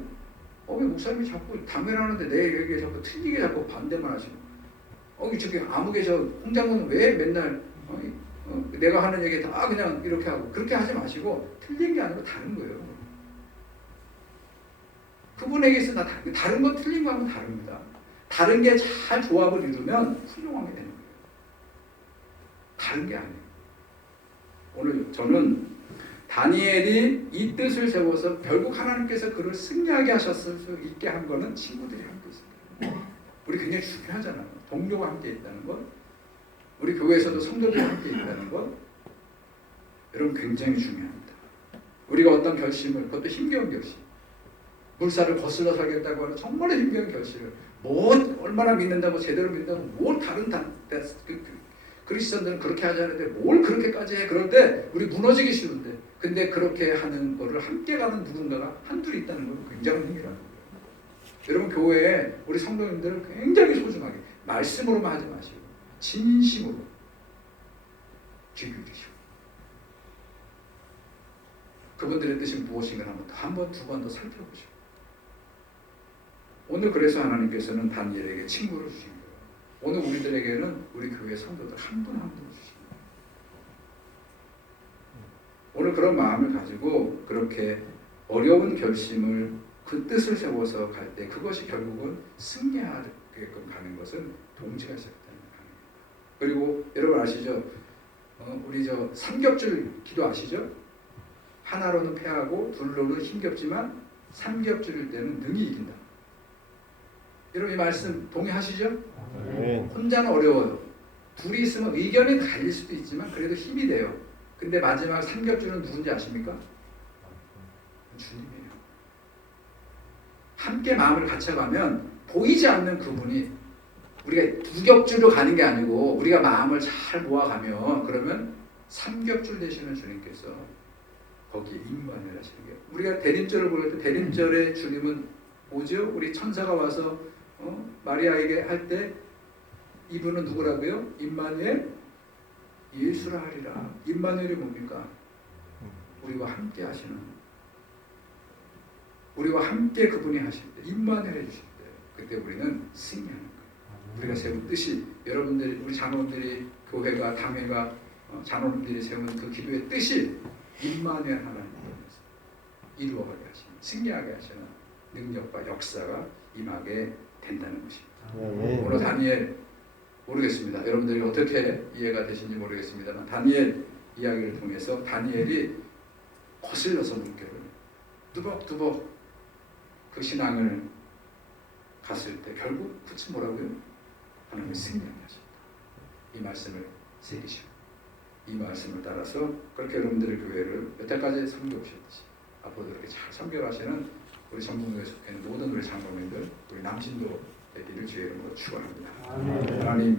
왜 목사님이 자꾸 담회를 하는데 내 얘기에 자꾸 틀리게 자꾸 반대만 하시고, 저기 아무개 저 홍장군은 왜 맨날 내가 하는 얘기 다 그냥 이렇게 하고, 그렇게 하지 마시고 틀린 게 아니라 다른 거예요. 그분에게서 다른 건 틀린 거하고는 다릅니다. 다른 게 잘 조합을 이루면 훌륭하게 되는 거예요. 다른 게 아니에요. 오늘 저는 다니엘이 이 뜻을 세워서 결국 하나님께서 그를 승리하게 하셨을 수 있게 한 거는 친구들이 함께 있습니다. 우리 굉장히 중요하잖아요. 동료가 함께 있다는 것, 우리 교회에서도 성도들이 함께 있다는 것, 여러분 굉장히 중요합니다. 우리가 어떤 결심을, 그것도 힘겨운 결심, 물살을 거슬러 살겠다고 하는 정말 힘겨운 결심을, 얼마나 믿는다고, 제대로 믿는다고, 뭘 다른 그리스도인들은 그렇게 하지 않는데 뭘 그렇게까지 해. 그럴 때 우리 무너지기 쉬운데, 근데 그렇게 하는 거를 함께 가는 누군가가 한둘이 있다는 건 굉장한 힘이라는 거예요. 여러분 교회에 우리 성도님들은 굉장히 소중하게 말씀으로만 하지 마시고 진심으로 귀 기울이시고, 그분들의 뜻이 무엇인가 한번 두 번 더 살펴보시고, 오늘 그래서 하나님께서는 다니엘에게 친구를 주신 거예요. 오늘 우리들에게는 우리 교회 성도들 한 분 한 분 주신 거예요. 오늘 그런 마음을 가지고 그렇게 어려운 결심을 그 뜻을 세워서 갈 때 그것이 결국은 승리하게끔 가는 것은 동지가 시작되는 거예요. 그리고 여러분 아시죠? 우리 저 삼겹줄 기도 아시죠? 하나로는 패하고 둘로는 힘겹지만 삼겹줄일 때는 능히 이긴다. 여러분 이 말씀 동의하시죠? 혼자는 어려워요. 둘이 있으면 의견이 갈릴 수도 있지만 그래도 힘이 돼요. 근데 마지막 삼겹줄은 누군지 아십니까? 주님이에요. 함께 마음을 같이가면 보이지 않는 그분이 우리가 두 겹줄로 가는 게 아니고 우리가 마음을 잘 모아가면 그러면 삼겹줄 되시는 주님께서 거기에 임관을 하시는 거예요. 우리가 대림절을 볼 때 대림절의 주님은 뭐죠? 우리 천사가 와서 마리아에게 할 때 이분은 누구라고요? 임마누엘 예수라 하리라. 임마누엘이 뭡니까? 우리와 함께 하시는, 우리와 함께 그분이 하실 때 임마누엘 해주실 때 그때 우리는 승리하는 거예요. 우리가 세운 뜻이, 여러분들이, 우리 장로님들이, 교회가, 당회가, 장로님들이 세운 그 기도의 뜻이 임마누엘 하나님께서 이루어가게 하시는, 승리하게 하시는 능력과 역사가 임하게 된다는 것입니다. 오늘 다니엘 모르겠습니다. 여러분들이 어떻게 이해가 되신지 모르겠습니다만 다니엘 이야기를 통해서 다니엘이 거슬려서 물결을 뚜벅뚜벅 그 신앙을 갔을 때 결국 끝이 뭐라고요? 하나님의 승리하게 하십니다. 이 말씀을 새기시고 이 말씀을 따라서 그렇게 여러분들의 교회를 여태까지 섬겨오셨듯이 앞으로도 이렇게 잘 섬겨가시는 우리 전북교회에 속해 있는 모든 우리 장로님들, 우리 남신도 되기를 주의 이름으로 축원합니다. 하나님